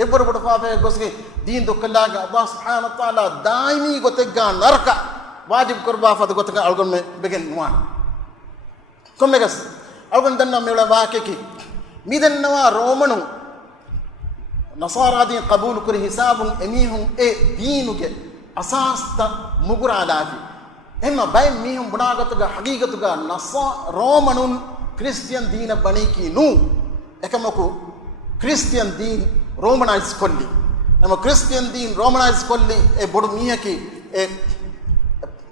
एबर बुडफाफे गोसके दीन दो कल्ला का अल्लाह सुब्हानहु व तआला दाइमी गोतेगा नरका वाजिब कुर्बा फद गोतेगा अलगन में बेगन नुवान कोमेगस अलगन दन्ना मेला वाके की मिदन्नवा रोमनु नसारादी कबूल कर हिसाबुन एमीहुं ए दीनुगे असास्त मुगुरादाफी एमा बाय मीहुं बुनागतगा हकीकतगा नसा रोमनुन क्रिश्चियन दीन बनी की नु एकमको क्रिश्चियन दीन रोमनाइज कोल्ली एमा क्रिश्चियन दीन रोमनाइज कोल्ली ए बोडु मिया की ए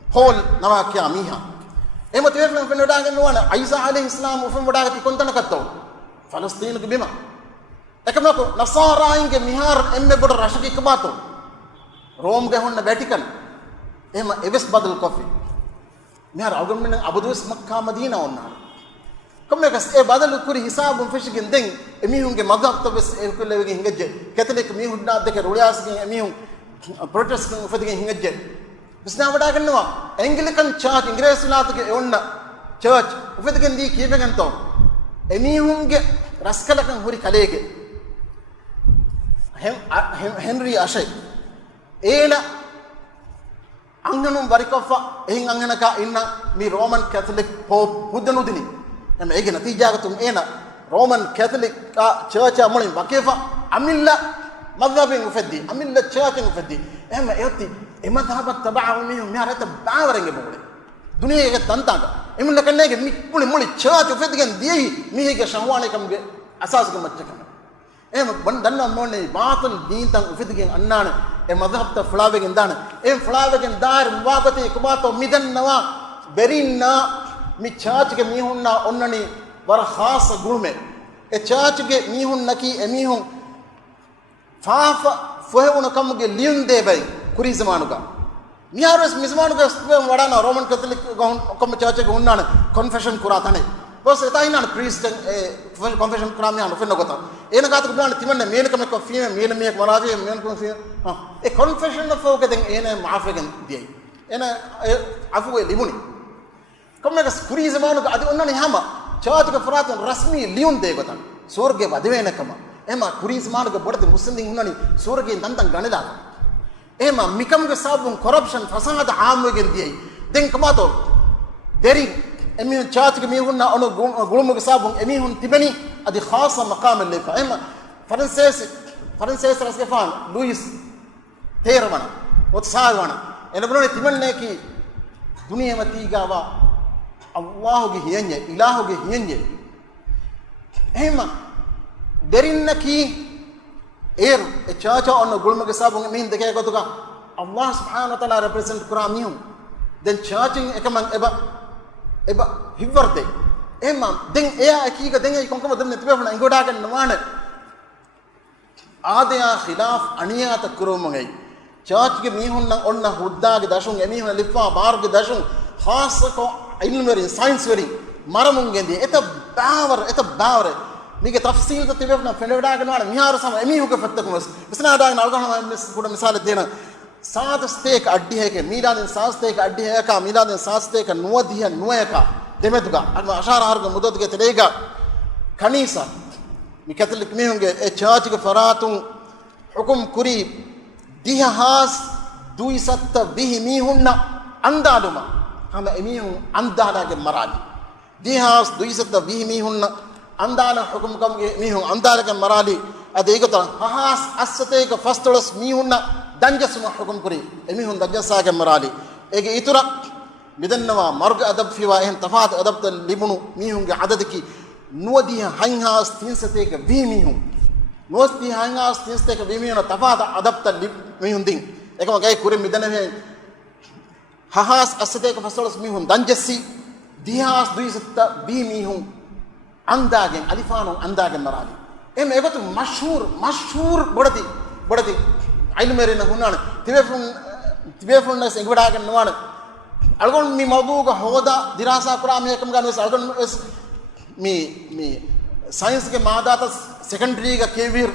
होल नवा क्या मिहा एम तेरे फिर नडागे नुआना ईसा अलैहिस्सलाम उफम वडागति कोंतन कत्तो फलस्तीन के बिमा एकम को नसाराइंगे मिहार एम्मे बड़ राशि कबातो रोम के होन वेटिकन एम एवेस बदल कॉफी मिहार अलगन में अबुदुस मक्का मदीना ओन्ना कम कस ए बदल कुरी हिसाब फिशिगिन दें एमी हुंगे मगब तो बस ए को लेगे हिंगजे कैथोलिक मी हुड्डा देखे रोलियास के एमी हुं प्रोटेस्ट के फदिगे हिंगजे बिस्ना वडागे नुआ एंग्लिकन चर्च इंग्लिश लात के ओन्ना चर्च फदिगे दी कीबेगन तो एमी हुंगे रस्कलकन हुरी कलेगे हेनरी अशय एना अंगनु वरिकोफा एहिं अंगनका इन्ना मी रोमन कैथोलिक पोप हुद्दनुदिनी एम एगे नतीजाग तुम एना रोमन कैथोलिक का चर्च अमळि वकेफा अमिल्ला मذهبين وفدي अमिल्ला चर्च وفدي एम एति एमذهب तबाउ मी म्यारत बावरंगे बोले दुनिया के तंता एमन कन्ने के मिपुली मुली चर्च वफदगन दिही मी के शहवाने कम असास के मच्चकम एम बंदन मोने बातल दीन तंग वफदगन Annan e madhhab ta fulawegen dana em fulawegen dar muwagati kubato midannawa berinna mi church ge mihunna onnani war khas gulme e church ge mihun naki e mihun faafa fuhuna kamge liun debay kuri zamanuga miharos mizmanuga wadana roman catholic kom church ge unnana confession kuratane bos eta inana priest confession kurami anu fenno gota ena gatu gulana timanne menaka mekko fiime mena mek maraje menako fiime e confession of oge den ena maafegen diai ena afu e libuni komme gas kuri zamanuga adi unnani hama church ge furatun rasmi liun de gotan surge badwenakama ema kuri zamanuga bodde muslim unnani surge dandan ganela ema mikam ge sabun corruption fasad aamwegen diai den kamato deri emi church ge mihunna onu gulum ge sabun emi hun tibani adi khasa maqam lefa ema frances rasgefan louis terwana utsawana enabulone timanne ki duniya matigawa allah ge hiyenye ilahu ge hiyenye ema derinnaki e church onu gulum ge sabun emi deke gotuga allah subhanahu wa taala represent kuramihun den churching ekaman eba hibwarde ema den eya akiga den ei konkoma den tibefna ingoda gan nawana aadaya khilaf aniyata kurumangai church ge mihunna onna hudda ge dashun emihun lifa bar ge dashun khas ko ilmeri science veri maramun gendi eta baawar mige tafsil ta tibefna feneda gan wana mihar sama emihun ge fattakum bisna da gan algana kuda misal dena saadasteka addi heke miladin saasteka addi heka miladin saasteka nuwadiya nuweka demetuga alma ashara harga mudodge telega kanisa mi catholic mehunge e church ge faratun hukum kuri dihas duisatta bihi mihunna andaluma hama emihun andala ge marali dihas duisatta bihi mihunna andala hukum kam ge mihun andala ge marali adegota hahas assateka fastolos mihunna danjasuma hukum kuri emihun danjasa ge marali ege itura midannawa marg adab fiwa en tafat adab ta libunu mihun ge adadki nuwadiya hanhas tinsate ge bimihun nuwasti hanhas tinsate ge bimihun tafat adab ta mihun din ekama ge kuri midanne hahas asate ge fasolos mihun danjasi dihas duisatta bimihun andagen alifanu andagen marali em egotu mashhur bodati ilmeri na hunana tibefun nas engwadagen nuwana algon mi mawduga hoda dirasa kuram ekam ganus algon mi science ke madata secondary ga kevir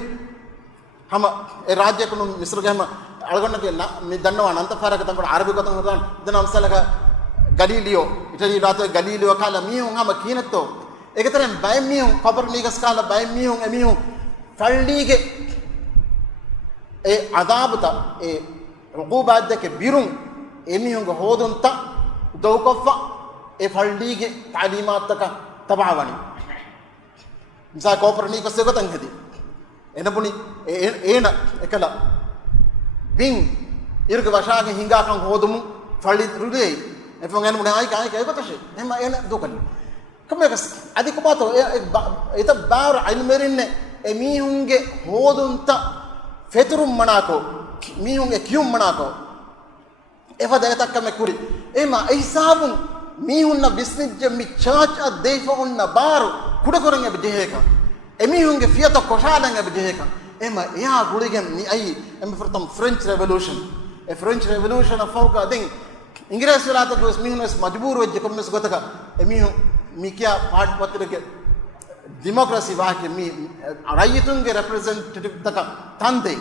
hama e rajya kunu misr ga hama algon ke mi dannawa anta faraka tan arabi ko tan hodan danam salaga galileo italy rato galileo kala mi hon hama kinatto ekataren bay mi hon copernicus kala bay mi hon emi hon fallige e adabta e uqubat de ke birun emi hon hodunta dawqafa e fallige talimat taka tabawani misa copernicus ko tan hedi enabuni ena ekala bin irga washaage hinga kan hodumu falli rudei efon en mun hay kai ko tashe ema ena dokal kamegas adikubato eta baar ilmerinne emi hunge hodunta feturum manako mihunge kiyum manako efa dayatakkam kuri ema ihsabun mihunna bisnijje mi church a deifa unna baru kuda koren ebe deheka emihunge fiata koshalan ebe deheka ema ya guligen ni ai em from french revolution of fauka ding ingres lata dos mihunnes majbur wejje kommes gotaka emihun mi kya part patrike democracy waake mi rayitunge representative taka tande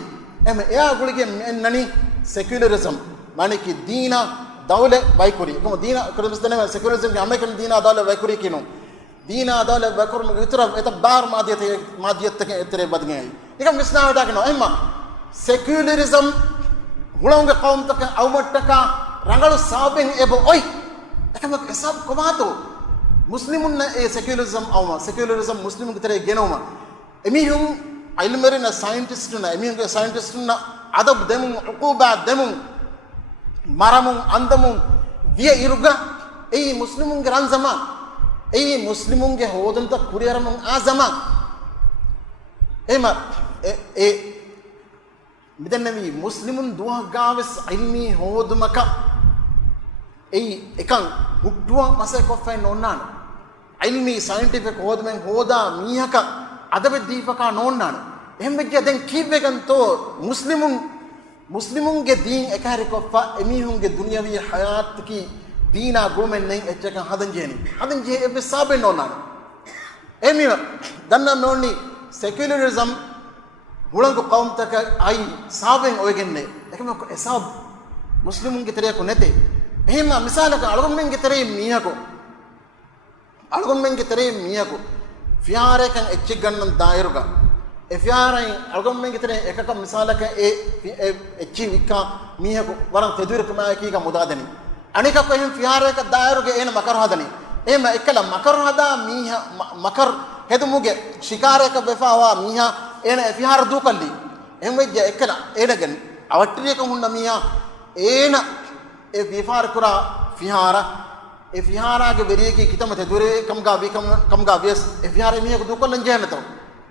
em eya gulige nani secularism maniki deena dawle baikuri komo deena kristene secularism ke american deena dawle baikuri kino deena dawle bakur mu utara eta bar madiyat ke etere badngai ikam misna wada kino emma secularism hulonge qawm taka awmattaka rangalu saben ebo oi ekam esab komato muslimunna e secularism muslim gitere genoma emihum ilmerina scientist na emihum scientist na adab demun uquba demun maramun andamun dia iruga e muslimun ge ranzama e muslimun ge hodunta kuriyaramun azama ema e midanawi muslimun duwa gaves ilmi hodumaka ei ekan huttuwa masay koffay nonnana ilmi scientific hodumen hoda mihaka adabe deepaka nonnana ehmejja den kiwegan to muslimunge deen ekari koffa emihunge dunyawi hayat ki deena gomen nei echaka hadanjeni ebe sabe nonnana emiwa danna nonni secularism hulangu qawm taka ai saben oyegenne ekama esab muslimunge tere ko nete ehima misalaka algonmenge tere miyako fiare kan echig gannan dairuga e fiare algonmenge tere ekaka misalaka echi wikka miyako waran tedur kuma ki ga mudadani anika ko ehim fiare ka dairuga ena makar hadani ehma ekala makar hada miha makar hedumuge shikare ka befawa miha ena e fihara dukalli ehmejja ekala enagen awattire ka hunna miha ena e bifar kura fihara e fihara ge beriye ki kitamate dure kam ga bes e fihara miha ko dukallan jehna to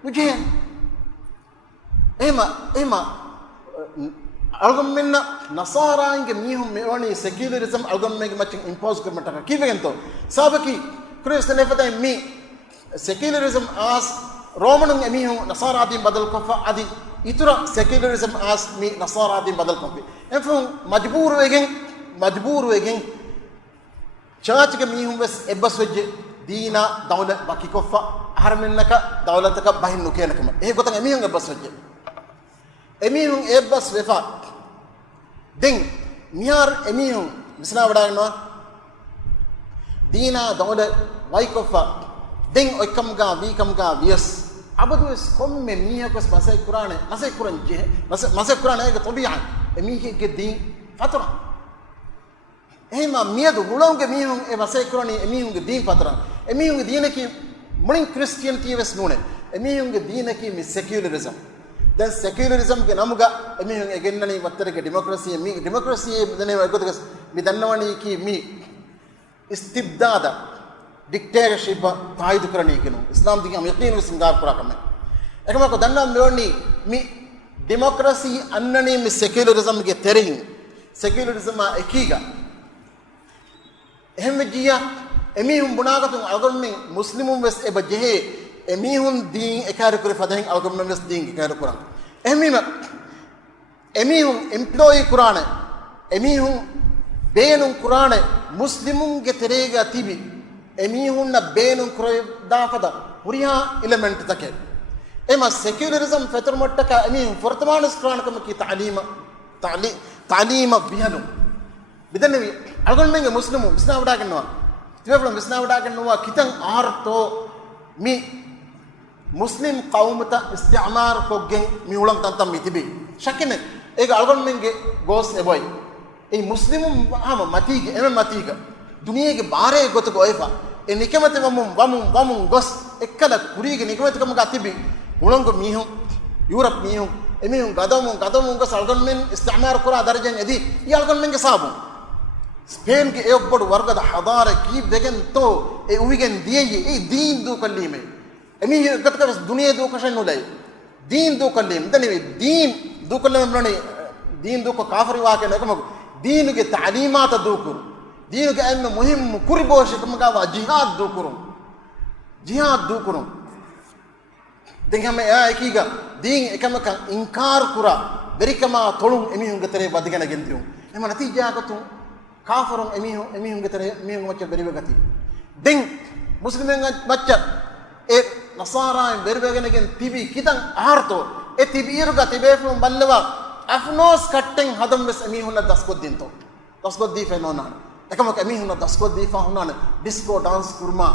mujhe ema algom minna nasara inge mihum meoni secularism algom mege machin impose karmata kivegento sabaki kristne fadai mi secularism as romanun emihun nasara adin badal kofa adi itura secularism as mi nasara adin badal kofi enfun majbur wegen church ge mihun wes ebbas wejje deena dawla baki kofa harmennaka dawlataka bahinnu kenakama e gotan emihun ebbas wejje emihun ebbas wefa den mihar emihun misna wadaganwa deena dawla waikofa den oikam ga vies abadu es komme miha kos masay qur'ane masay qur'ane ge tabi'a emihi ge din fatra ehma miedu hulonge mihun e masay qur'ane emihun ge din fatra emihun ge dine ki mulin christianity ves nune emihun ge dine ki mi secularism then secularism ge namuga emihun e gennani wattare ge democracy dene egodas mi dannawani ki mi istibdada dictatorship taidu karani kinu islam digi am yaqeen singar pura kamme ekama ko danna meoni mi democracy annani mi secularism ge terin secularism ekiga ehmejiya emihun bunagatun algonmin muslimun wes eba jehe emihun din ekari kure fadahin algonmin wes din ekari kuran emihun employee kurane emihun beenun kurane muslimun ge terega tibi emihunna beenun kroy daafada huriya element take ema secularism fetur mottaka emihun fortamanis kranakam ki ta'lima bihanu bidanwi algon menge muslimu misna wadagenwa tiweflam misna wadagenwa kitan arto mi muslim qawmata istimar koggen mi ulang tantam mitibi shakene ega algon menge gos eboy ei muslimum ama matiga duniyege bare gotu goifa e nikemate wamun gos ekkala kurige nikemate kam gatibi ulango mihun europe mihun emihun gadamun gos algon men istimar kura darajan edi i algon men ge sabu spain ge eobbodu wargada hadara ki degen to e uigen diye e deen du kallime emi gatka duniya du kashan nulai deen du kallim dani deen du kallim nani deen du ko kafiri wa ke nakam deen ge ta'limat du kur deen ge am muhim kurbosh kamga wa jihad du kurum dengame ekiga deen ekamaka inkar kura berikama tolun emihun ge tere badigana gendrium ema natija gatu kafirun emihun ge tere emihun macca beriwe gati den muslimen macca e nasara beribegene gen tibi kitan aharto e tibiru ga tibefum ballewa afnos katten hadam bes emihunna dasgod di fenona ekam emihunna dasgod di fa hunana disco dance kurma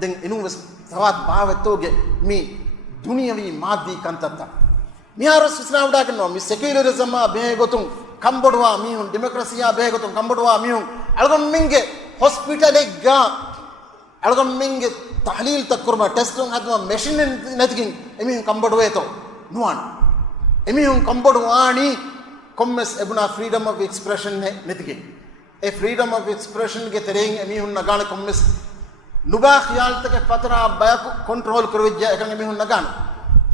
den enu bes sawat bawetoge mi duniyawi maddi kantata mi haros islam dagenno mi secularism ma begotum kambodwa mihun democracy ya begotum kambodwa mihun algon minge hospital ga algon minge tahlil takurma testung hadma machine natigin emihun kambodwe to nuan emihun kambodwani commerce ebuna freedom of expression netige e freedom of expression ge tereng emihun nagana commerce nuba khiyal take fatara bayak control korwijja ekan emihun nagana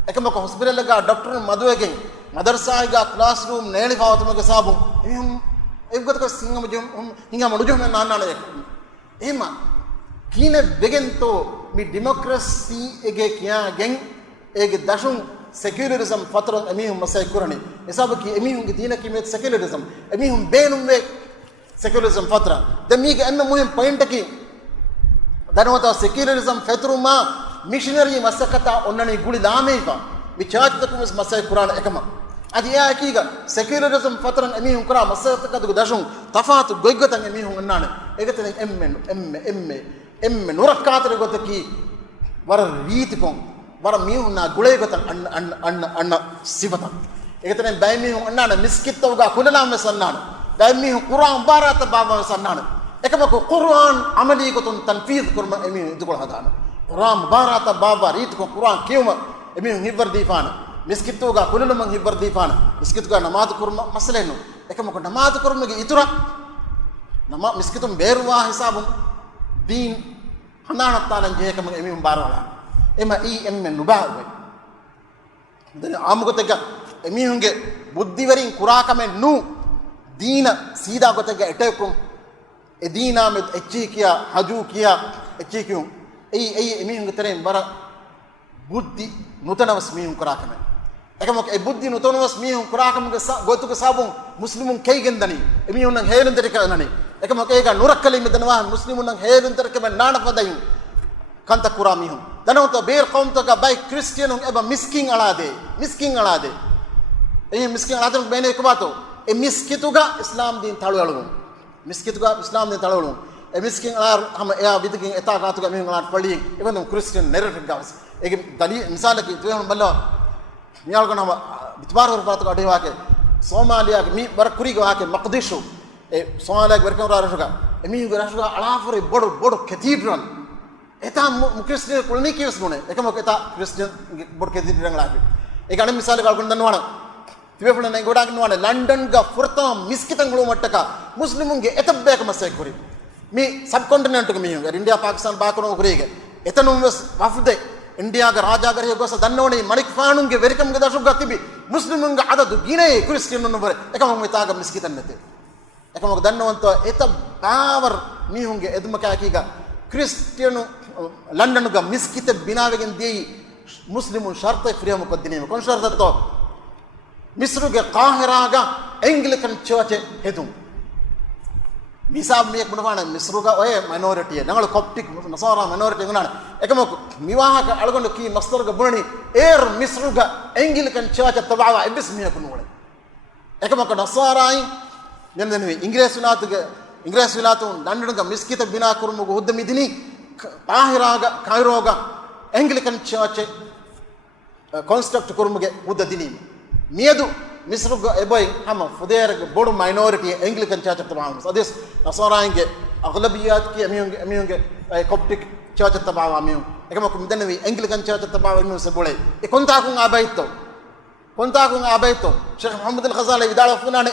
ekam ko hospital ga doctor madwegen madarsahiga classroom neeli fawatumaga sabun ehum evgotko singam jum hinga modujum nannana ehma kine begento mi democracy ege kiya gen ege dashun secularism fatron emihum masay kurani esab ki emihum ge dina ki met secularism emihum beenum ve secularism fatra demiga emme muhim point ki danwata secularism fatruma missionary masakata onnani guli lameifa mi church takum masay quran ekama adi ya kiga secularism fatran emihum kura masakata du dashun tafatu goigotan emihum annana egeten emme nurakkatere gotaki war riitikon war mihunna gulay gotan anna sifata egeten bay mihun annana miskittawga kulalame sannana bay mihun quran barata baba sannana ekama ko quran amali gotun tanfiz kurma emihun dugol hadana quran barata baba riitikon quran kiyuma emihun hibbar difana miskittuga kulalama hibbar difana miskittuga namaz kurma masalenu ekama ko namaz kurmage itura nama miskitum beruwa hisabun din hanana talan je kam emi barwala ema emme nubawe den amugotega emi hunge buddhiwarin kurakame nu dina sida gotega etekum e dina med echi kiya haju kiya echi kyun emi hunge tere bara buddhi nutanawas mi hun kurakame ekam e buddhi nutanawas mi hun kurakame gotuga sabun muslimun kaygendani emi hun helen terika nani ekam ega nurakali medanwa muslimun nang helun terkebe nana padayin kanta kuramihum danawta beer qawm to ga bay christian eba miskin alade e miskin alade bene ekbato e miskituga islam din talwalum miskituga islam din talwalum e miskin alar hama ya bidigin eta gatuga mihun alar pali even christian neref gawas ege dali misalaki tuyon ballo miyalgona bitbar horfat ga dewake somalia mi barakuri ga wake maqdishu somalia berkan rashuga emi rashuga alafore bodo cathedral eta christian koloni kius gune ekam eta christian bodo cathedral lafi ekane misal galgon danwana tibefuna nay goda gnwana london ga furta miskitangulu mattaka muslimunge etabbe masay kori mi subcontinent ga mi india pakistan bakono kurige etanum wafde india ga raja ga gosa dannone manik faanunge verikam ga dashuga tibi muslimunge adadu gine christian nu bare ekam metaga miskitan nete ekam dannawanto eta power mi hunge edumaka kiga christian london ga miskite binawegen dei muslimun sharta friyam ko dinema kon sharta to misru ga qahira ga anglican church hedum misab me ekbunwana misru ga oye minority nangal coptic nasara minority gunana ekam miwaha ga algondo ki masdar ga bunani er misru ga anglican church tabawa ibis mi kunwale ekam ko nasara nenene ingress wilatu london ga miskita bina kurmu go huddami dini Cairo ga anglican church construct kurmuge hudda dini miedu misru ga eboy hama fuder ga bodu minority anglican church tabawa adis nasarainge aghlabiyat ki amiyunge coptic church tabawa amiyun ekama ko midanwi anglican church tabawa nu se bole e konta kun abayto sheikh muhammad al ghazali vidala funana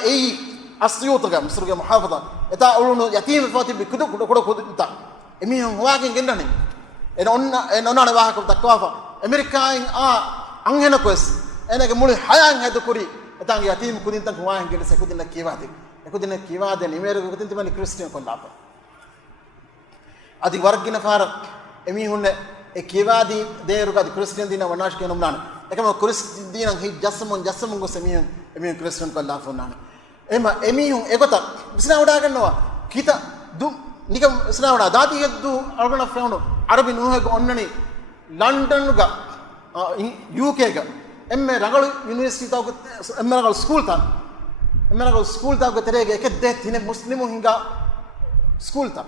asiyutuga misruga muhafada eta ulunu yatim fati bi kudu ta emihun wagen gendani en onna wa ko takwafa america in anghena quest enage muli hayang hedu kuri etang yatim kudin tan wagen gende se kudin kiwade nimere kudin timani christian ko lapa adi wargina far emihun e kiwadi deruga di christian dina wanash kenum nana ekama christian dina hi jassamon go semihun christian ko lapa nana ema emihun egota bisna uda gannawa kita du nikam bisna uda dati yeddu algona fawno arabi nuhe go onnani london ga uk ga emme rangalu university taw emme rangalu school ta go terege ekde tine muslimu hinga school ta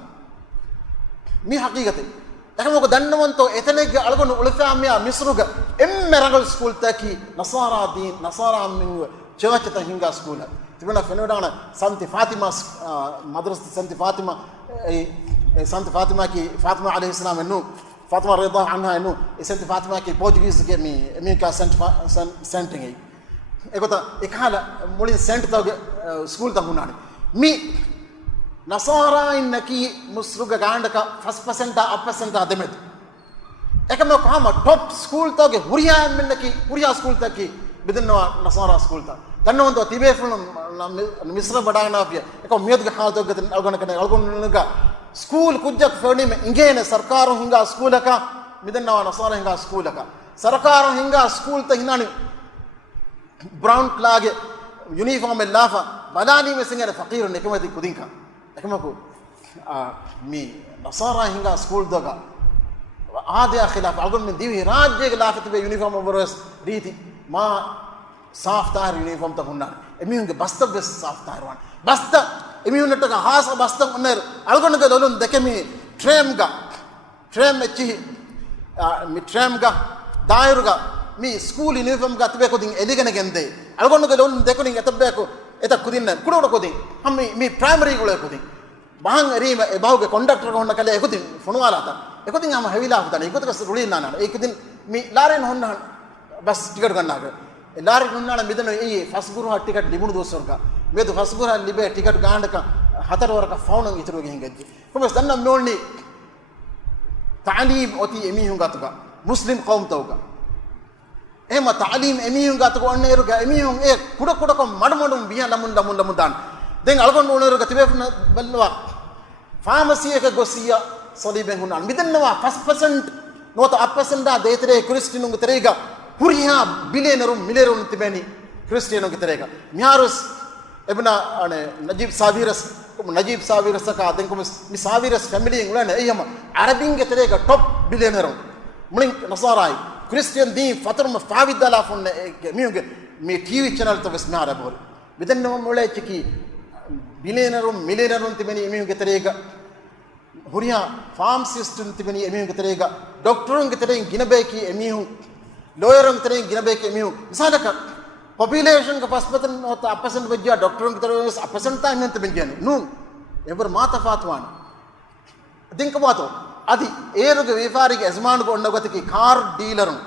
mi haqiqate ekamo go dannawanto etenege algona ulfamiya misruga emme rangalu school ta ki nasara min church ta hinga school tibuna fenodana santi fatima madrasa santi fatima ki fatima alayhi salam nu fatima rida anha nu santi fatima ki portuguese ke mi ka saint ngi ekota ekhala muli saint ta school ta hunani mi nasara innaki musruga gandaka 1% ademet ekama ko hama top school ta ge huriya school ta ki bidinwa nasara school ta tanno onto tibe ful misra badana apia eko miyad ga hato gatin algon kana algon ga school kujjak foni me ingene sarkaru hinga school ka bidinwa nasara hinga school ka sarkaru hinga school ta hinani brown klage uniform lafa badani me singere faqir ne kemati kudinka ekmako mi nasara hinga school daga आदे खिलाफ अगर में दीवी राज्य के लाफत पे यूनिफॉर्म बरस रीति मां साफ तार यूनिफॉर्म तक हुन्ना एमियुन के बस्त बस साफ तार वन बस्त एमियुन टका हास बस्त उन्नर अलगन के दोलन देखे मी ट्रेम में ची मी ट्रेम का दायर का मी स्कूल यूनिफॉर्म का तबे को दिन एलिगन गेंदे अलगन के दोलन देखो नहीं तबे को एता कुदिन कुड़ो को दिन हम मी प्राइमरी को को दिन बाहंग रीम बाहुगे कंडक्टर को नकले एक दिन फुनवाला था एक दिन हम हेवी लाफ था एक दिन रुली ना एक दिन मी लारेन होना बस टिकट करना है लारेन होना मिदन ये फर्स्ट गुरु टिकट लिबुन दोसर का मैं तो फर्स्ट गुरु लिबे टिकट गांड का हतर वर का फाउन इतरो गे हिंगे को बस दन्ना मोलनी तालीम ओती एमी हुंगा तो का मुस्लिम कौम तो का एमा तालीम एमी हुंगा तो अन्ने रुगा एमी हुं एक कुड़ को मडमडम बिया लमुन दान देंग अलगन ओनर का तिबे बल्वा फार्मेसी के गोसिया सलीबे हुना मिदन्नवा 1% नोत अपसंदा देतरे क्रिश्चियन के तरेगा हुरिया बिलियनर मिलियनर तिबेनी क्रिश्चियन के तरेगा मियारुस इब्ना अने नजीब साविरस का देंग मि साविरस फैमिली इंग्लैंड एयम अरबिंग के तरेगा टॉप बिलियनर मुलिंग नसाराई क्रिश्चियन दी फतर में फाविदला फुन मियुगे मी टीवी चैनल तो बस नारा बोल मिदन्नवा मोले चिकी बिलियनर मिलियनर तिबेनी मियुगे तरेगा हुरिया फार्मासिस्ट तिबेनी एमियुं के तरेगा डॉक्टरों के तरें गिनबेकी एमियुं लॉयरों के तरें गिनबेकी एमियुं मिसाल का पॉपुलेशन का 5% होता 5% बज्जा डॉक्टरों के तरें 5% ता इन्हें तिबेंजन नू एवर माता फातवान दिन का बातो आदि एरो के व्यापारी के अजमान को अंडगत की कार डीलरों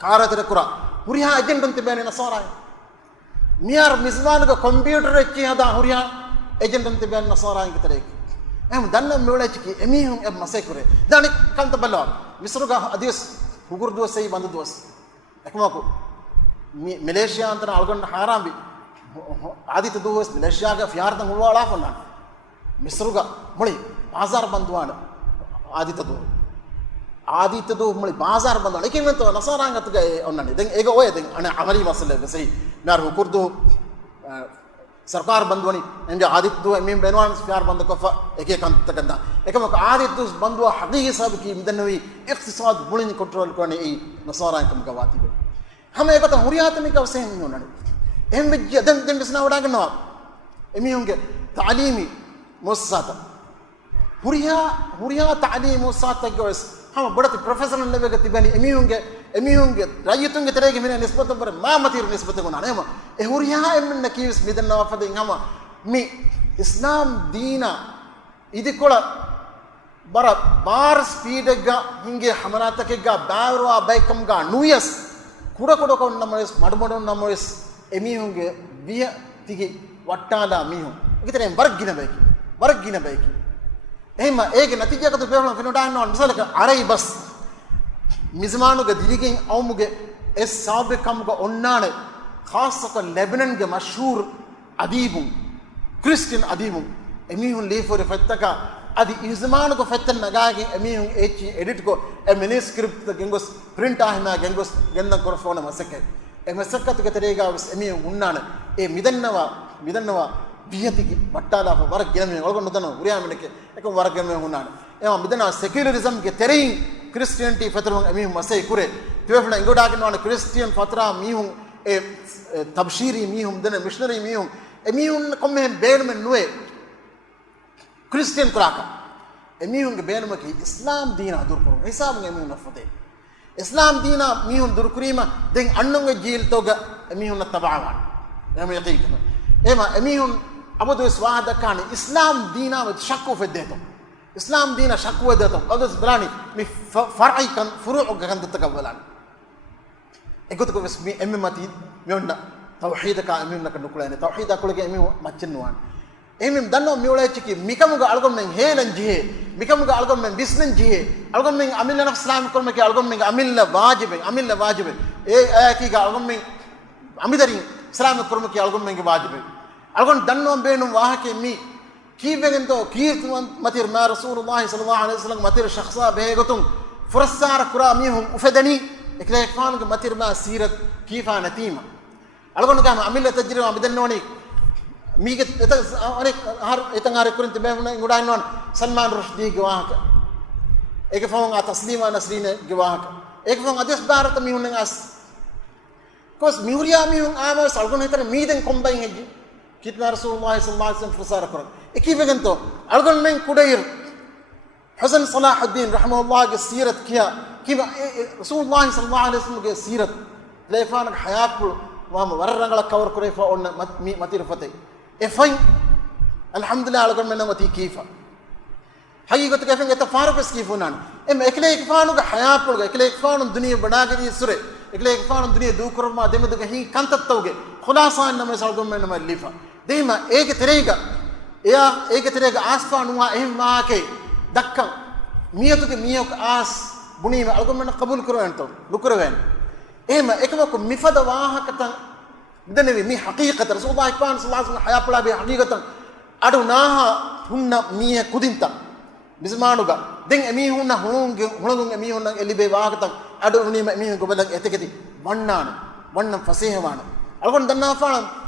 कार तेरे कुरा हुरिया एजेंट तिबेनी नसारा मियार मिजमान का कंप्यूटर अच्छी हदा हुरिया एजेंट तिबेनी नसारा के तरें एम दन्न मेवले चिकी एमी हम अब मसे करे दानी कंत बल्ला मिस्रुगा अदिस हुगुर दोस सही बंद दोस एकमाको मलेशिया अंतर अलगन हाराम भी आदित दोस मलेशिया का फ्यार तं हुवाला फना मिस्रुगा मळी बाजार बंदवान आदित दो मळी बाजार बंदवान लेकिन तो नसारांगत गए उन्नने दें एगो ओए दें अने अमली मसले सही नार हुकुर दो सरकार बंदवनी एंजे आदित दो एमी बेनवान प्यार बंद को एके कंत तकंदा एकम आदित दो बंदवा हकीकी सब की मिदनवी इक्तिसाद बुलिन कंट्रोल करने ई नसारा कम गवाती बे हम एक तो हुरियात में का से नहीं होना एम जदन दिन बिसना उड़ा गनो एमी होंगे तालीमी मुस्सात हुरिया तालीम मुस्सात के हम बड़े प्रोफेशनल लेवल के तिबनी एमी होंगे रायतुं के तरह के मैंने निस्बत पर मा मतिर निस्बत को ना हम एहुरिया एम नकीस मिदन नवाफद हम मी इस्लाम दीना इदी कोಳ बರ ಬಾರ್ ಸ್ಪೀಡ್ ಗ ಹಿಂಗೆ ಹಮನಾತಕ್ಕೆ ಗ ಬಾರೋ ಆ ಬೈಕಮ್ ಗ ನೂಯಸ್ ಕುಡ ನಮಸ್ ಮಡಮಡ ನಮಸ್ ಎಮಿ ಹುಂಗೆ ಬಿಯ ತಿಗಿ ವಟ್ಟಾಲ ಮೀಹು ಇತರೆ ವರ್ಗಿನ ಬೈಕಿ එහෙම ඒක නතිජයකට පෙරණ ෆිනෝඩාන් නෝන් මිසලක අරයි බස් මිස්මානුගේ දිලිගෙන් අවමුගේ එස් සාබකම්ගේ ඔන්නාන ખાસක ලෙබනන්ගේ මෂහූර් අදීබුන් ක්‍රිස්තියන් අදීබුන් එමිහුන් ලීෆෝරේ ෆත්තක අදි ඉස්මානුගේ ෆත්තන් නගාගේ එමිහුන් එච් එඩිට් को ए मैन्युस्क्रिप्ट ගෙන්ගොස් प्रिंट ආහිනා ගෙන්ගොස් ගෙන්දන් කරෆෝන මසකේ ए මසකත් ගෙතරේගා එමිහුන් උන්නාන ඒ මිදන්නවා बियतिकी वट्टाला वर्ग गिनमे ಒಳಗೊಂಡದನ ಉರಿಯಾಮಿನಕ್ಕೆ ಏಕಂ ವರ್ಗ ಗಿನमे ಹುನ್ನಾನ ಏಮ ಮಿದನ ಸೆಕ್ಯುಲರಿಸಂ ಗೆ ತೆರೆಯಿ ಕ್ರಿಶ್ಚಿಯನಿಟಿ ಫತ್ರಂ ಎಮಿ ಮಸೈ ಕುರೆ ತಿವೆಫ್ನ ಇಂಗೋಡಾಗಿನವಾನ ಕ್ರಿಶ್ಚಿಯನ್ ಫತ್ರ ಮೀಹುಂ ಎ ತಬ್ಶೀರಿ ಮೀಹುಂ ದನ ಮಿಷನರಿ ಮೀಹುಂ ಎಮಿಹುಂ ಕೊಮ್ಮೆ ಬೇರ್ಮೆ ನುವೆ ಕ್ರಿಶ್ಚಿಯನ್ ಕುರಾಕ ಎಮಿಹುಂ ಗೆ ಬೇರ್ಮೆ ಕಿ ಇಸ್ಲಾಂ ದೀನ ದುರ್ಕರು ಹಿಸಾಬ್ ಗೆ ಎಮಿಹುಂ ನಫದೆ ಇಸ್ಲಾಂ ದೀನ ಮೀಹುಂ ದುರ್ಕರೀಮ ದೆಂ ಅಣ್ಣಂಗೆ ಜೀಲ್ ತೋಗ ಎಮಿಹುಂ ತಬಾವಾನ್ ಎಮ ಯಕೀಕನ ಏಮ ಎಮಿಹುಂ अबुद स्वाद कानी इस्लाम दीना में शक्को फदेतो इस्लाम दीना शक्को फदेतो अदस ब्रानी मी फरई कन फुरू गगन तकबलान एगुत को मी एम मती मेउंडा तौहीद का एम नक नुकुलाने तौहीद कुलगे एम मच्चनवान एम दन्नो मेउले चिकी मिकम ग अलगम में हेलन जिहे मिकम ग अलगम में बिस्लन जिहे अलगम में अमिल नफ इस्लाम को में के अलगम में अमिल वाजिब ayaki ga algon men amidarin islamic kurma ki algon men ge wajibe algon dannom beenum wahake mi kiwegen to kiirtuman matir ma rasulullah sallallahu alaihi wasallam matir shakhsa begotum furassar kura mihum ufedani ekle fan ge matir ma sirat kifa natima algon ga amilla tajriba amidannoni mige eta anek har etan har kurin te behuna ngudain non salman rushdie ge wahaka eke fon a taslima nasrine ge wahaka eke fon ades bharat mihun as kos mihuriya mihun amas algon hetar miden kombain heji kitna rasulullah sallallahu alaihi wasallam furasar kuran ekivegen to algon men kudair hasan salahuddin rahimahullah ge sirat kiya kiba rasulullah sallallahu alaihi wasallam ge sirat leifan hayat wa warrangala cover kurefa on matir fatay efain alhamdulillah algon men mati kifa haqiqat ke fen eta farqes kifunan em ekle ikfanu ge hayat pulga ekle ikfanu duniya banagiri sure ekle ikfanu duniya dukurma demadu ge hi kantattawge khulasa nam salgon men malifa deima ege terega eya ege terega asfanuwa ehim maake dakka miyatuge miyok as bunima algon men qabul kurwanto lukurwen ema ekmako mifada wahakatan denevi mi haqiqat rasulullah sallallahu alaihi wasallam hayapula be haqiqatan adu naha hunna miye kudinta bismanuga den emi hunna hulungun emi hunna elibe wahakatan adu unima emi gobalan eteketi wannam fasihwana algon danna faam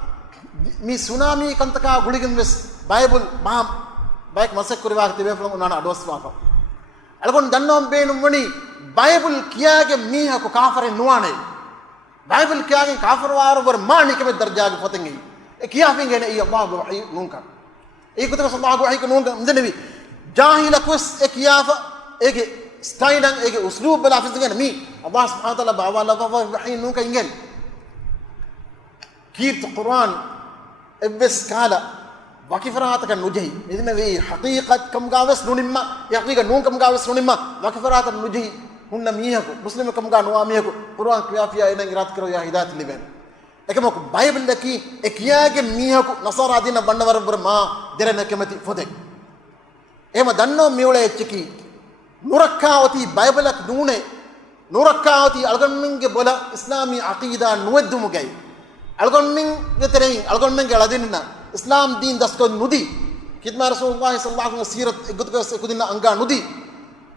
mi tsunami kantaka guligin wes bible bam baik masak kuriwa tibe flong unana ados wafa algon dannom beenum woni bible kiyage mi ha ko kafare nuwane bible kiyage kafar waru bar mani ke darjaage potengi e kiya fingene e allah go wahi nunka e kutu sallallahu go wahi ko nunka mdenevi jahila kus e kiyafa ege stailan ege uslub bala fizgen mi allah subhanahu wa taala ba wala wahi nunka ingen kirt quran ebes kala wakifaraat kan nujahi idina we haqiqat kam gawas nunimma haqiqa nun kam gawas nunimma wakifaraat nujahi hunna mihako muslim kam ga nuwa mihako quran kiyafiya ina irat karo ya hidayat liben ekamo bible daki ekiyage mihako nasara dina bannawar brahma derena kemati fode ema danno miwle echki nurakkaawati bible ak dune nurakkaawati algon minge bola islami aqida nuwaddum gay algon min getereng algon men galadinna islam din dasko nudi kidma rasulullah sallallahu alaihi wasallam sirat egutgas ekudinna anga nudi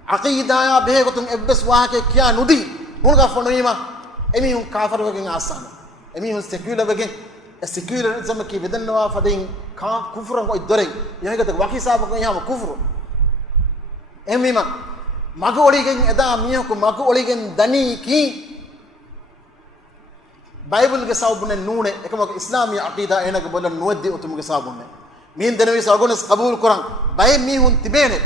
aqida ya behegotun ebbes wahake kiya nudi mulga fonima emi hun kafir wegen asana emi hun secular wegen secularism ki bedanwa fadin ka kufran ko idore yahegata waki sab ko yama kufru emima magu oligen eda miyako magu oligen dani ki bible ge sabune nune ekamo islami aqida enaga bolan nuwaddi utum ge sabune min denewi sagones qabul quran bay mi hun tibene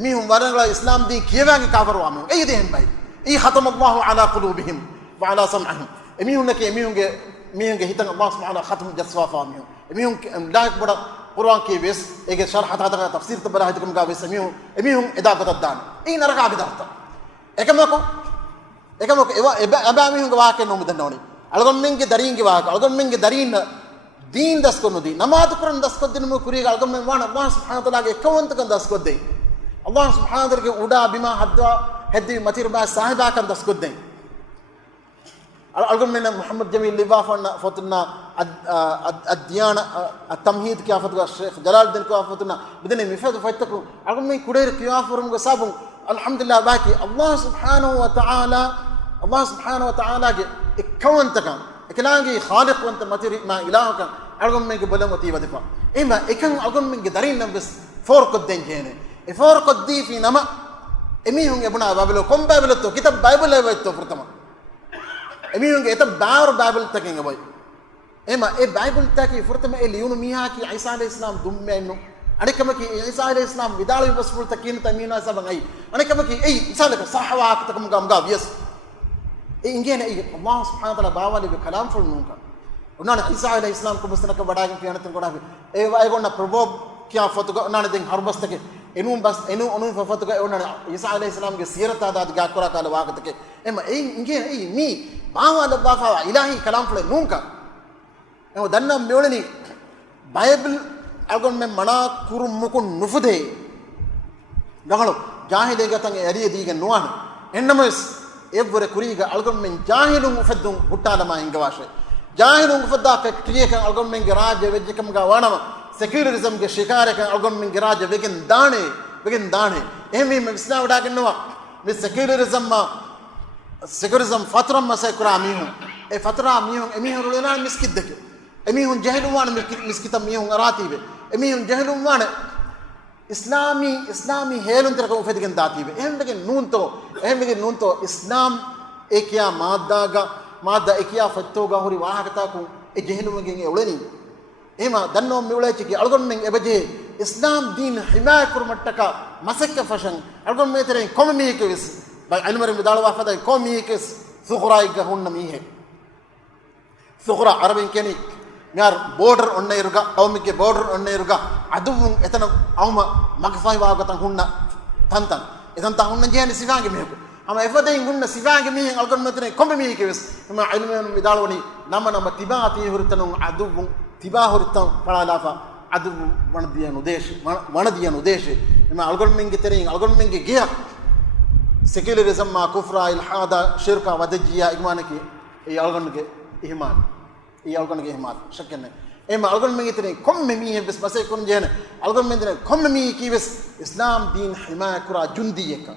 mi hun warangla islam di kiyewange kafir wame ay dehen bay ay khatama allah ala qulubihim wa ala sam'ihim mi hun ke mi hun ge hitan allah subhanahu wa khatam jaswa fami mi hun laak boda quran ke bes ege sharh hata tafsir tabara hadikum ga bes mi hun eda badadan ay naraka bidata ekamo eba mi hun ge wa ke no mudanoni algon menge daringe waaka algon menge darina deen daskonudi namaz quran daskodinu kuriga algon men wana allah subhanahu wa taala ge kawantakan daskodde allah subhanahu wa taala ge uda bima hadda heddi matir ba sahiba kan daskodde algon men muhammad jamil libafana fotna ad-diyana at-tamhid kya fatwa sheikh jalaluddin ko fotna bidene mifad faytaku algon men kuder kya forum go sabun alhamdulillah baki allah subhanahu wa ta'ala ge ikkawantakan iklangi khaliq wanta matiri ma ilahakan algon men ge bolamati wadifa ima ikan algon men ge darin nambes for kodden kene e for koddi fi nama emi hunge buna babelo kom babelo to kitab bible lewe to pratama emi hunge eta bar bible taken boy ima e bible taki furtama e liunu miha ki isa alayhi salam dumme no anikama ki isa alayhi salam vidalu basful takin tamina sabangai anikama ki ei isalaka sahwa takum gamga yes ingene ay allah subhanahu wa taala bawali be kalam ful nunka unana isa alayhi salam ko musnaka badagen piyanatan koda e way gonna proverb kya fotuga unana den harbas take enum bas enu fotuga unana isa alayhi salam ge sirata dad ga kora kala wagat ke ema ay ingene ay mi bawala bafa ilahi kalam ful nunka e danna mewleni bible algon men mana kurum mukun nufude dagalo jahile gatan ariye digen nuwana ennamas evvore kuriga algon men jahilun ufaddun huttalama ingawashe jahilun ufadda factory kan algon men garage vejjekam ga wanama secularism ge shikare kan algon men garage vegen dane ehmi me islam wada genwa me secularism fatram ma sekura mihun e fatra mihun emihun rulena miskiddeke emihun jahilun wana miskitam mihun aratibe emihun jahilun wana islami helun terka ufedigen datibe ehmegen nunto islam ekiya madda ekiya fattoga hori wahakata ku e jahilumgen e uleni ema danno miwlechi algon men ebaje islam din himaya kurmattaka masakka fashan algon metere komi kewis bay almar midalwa fada komi kes sughra ga hunna mihe sughra arabin keni ngar border onne iruga awmike border onne iruga aduvun etana awma magfai wagatan hunna tantan edan ta hunna jeni sivange mehko ama efadin hunna sivange mihen algon metere komi mihe kewis ma almar midalwani nama tibati hurtanun aduvun tiba hurtan palalafa adu wanadiyan udesh ma algon menge terin algon menge giya secularism ma kufra ilhada shirka wadajiya igmanaki e algon ge ihmal shakkenne ema algon menge terin komme mi bes base kun jene algon menge terin komme mi ki bes islam din himaya kura jundiyeka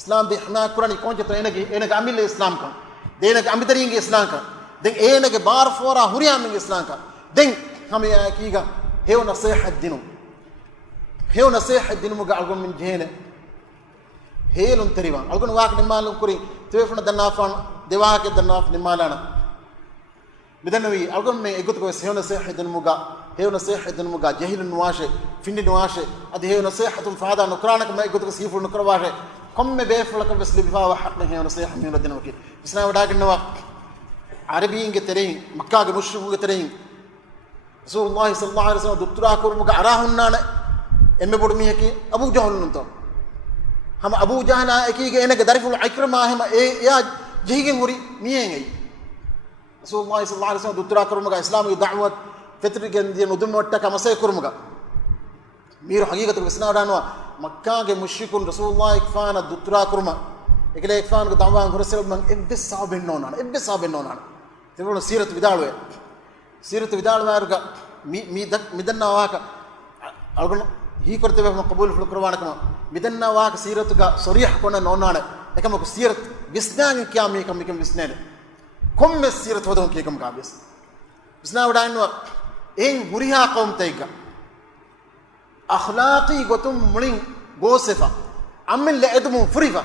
islam din himaya kura ni konje to enage amile islam ka denage ambitaringe islam ka den enage bar fora huriya menge islam ka den hame akiga هيو نصيحة الدين مقع algon من جهنة هيلون تريبان algon واق نمالون كوري تويفنا دنافان دواك دناف نمالانا بدنوي algon من يقول كويس هيو نصيحة الدين مقع جهل نواشه فين نواشه أدي هيو نصيحة فهذا نكرانك ما يقول كويس يفول نكرواشه كم بيفلك بس لبفا وحقنا هيو نصيحة من الدين وكي بس أنا وداك النواق عربيين كترين مكة مشركون كترين رسول الله صلى الله عليه وسلم دكتورا كورمك عراهن ام بدمي هكي ابو جهل نتو هم ابو جهل اكيد انك درفل عكرمه هم يا جهيغن وري ميهي رسول الله صلى الله عليه وسلم دكتورا كورمك اسلامي دعوه فترگن دي مدم وٹا كمسي كورمك مير حقيقه بسنا دانوا مكه کے مشركون رسول الله كفانا دكتورا كورما اكله كفان دعوان غرسل من ابس صابنونا تقول سيره بدالوه سيرة بدال وارجع ميدنا واك أقول هي كرت بهم قبول في القرآن كمان ميدنا واك سيرة تجا صريح كنا نونانا لكن ما سيرة بسنان كيا ميكم بسنان كم سيرة هذون كيكم كابس بسنا وداينوا إن بريها قوم تيجا أخلاقي قطم ملين غوسفا عمل لأدم فريفا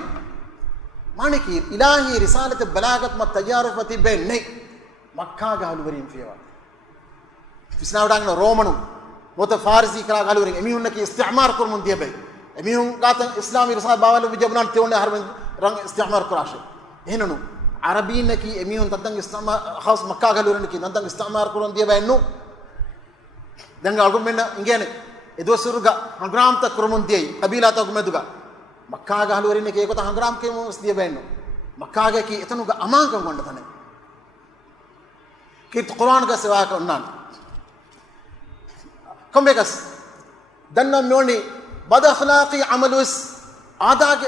ما نكير إلهي رسالة بلاغة ما تجارفة بين ني مكة قالوا بريم فيها بسنا وداعنا رومانو موت فارسي كلا قالوا رين أميون نكى استعمار كرمون ديه بي أميون قاتن إسلامي رسالة باولو بجبنان تيونه هرمن رنگ استعمار كراشه هنا نو عربي نكى أميون تدنگ استعمار خاص مكة قالوا رين نكى تدنگ استعمار كرمون ديه بي نو دنگ أقول منا إنجانه إدو سرقة هنغرام تا كرمون ديه قبيلة تا كمدوغا مكة قالوا رين نكى إكو تا هنغرام كي موس ديه بي نو مكة كي إتنوغا أمان كم قند ثاني كيت قرآن کا سوا كونان كم بيكس دنا ميوني بد أخلاقي عملوس عادة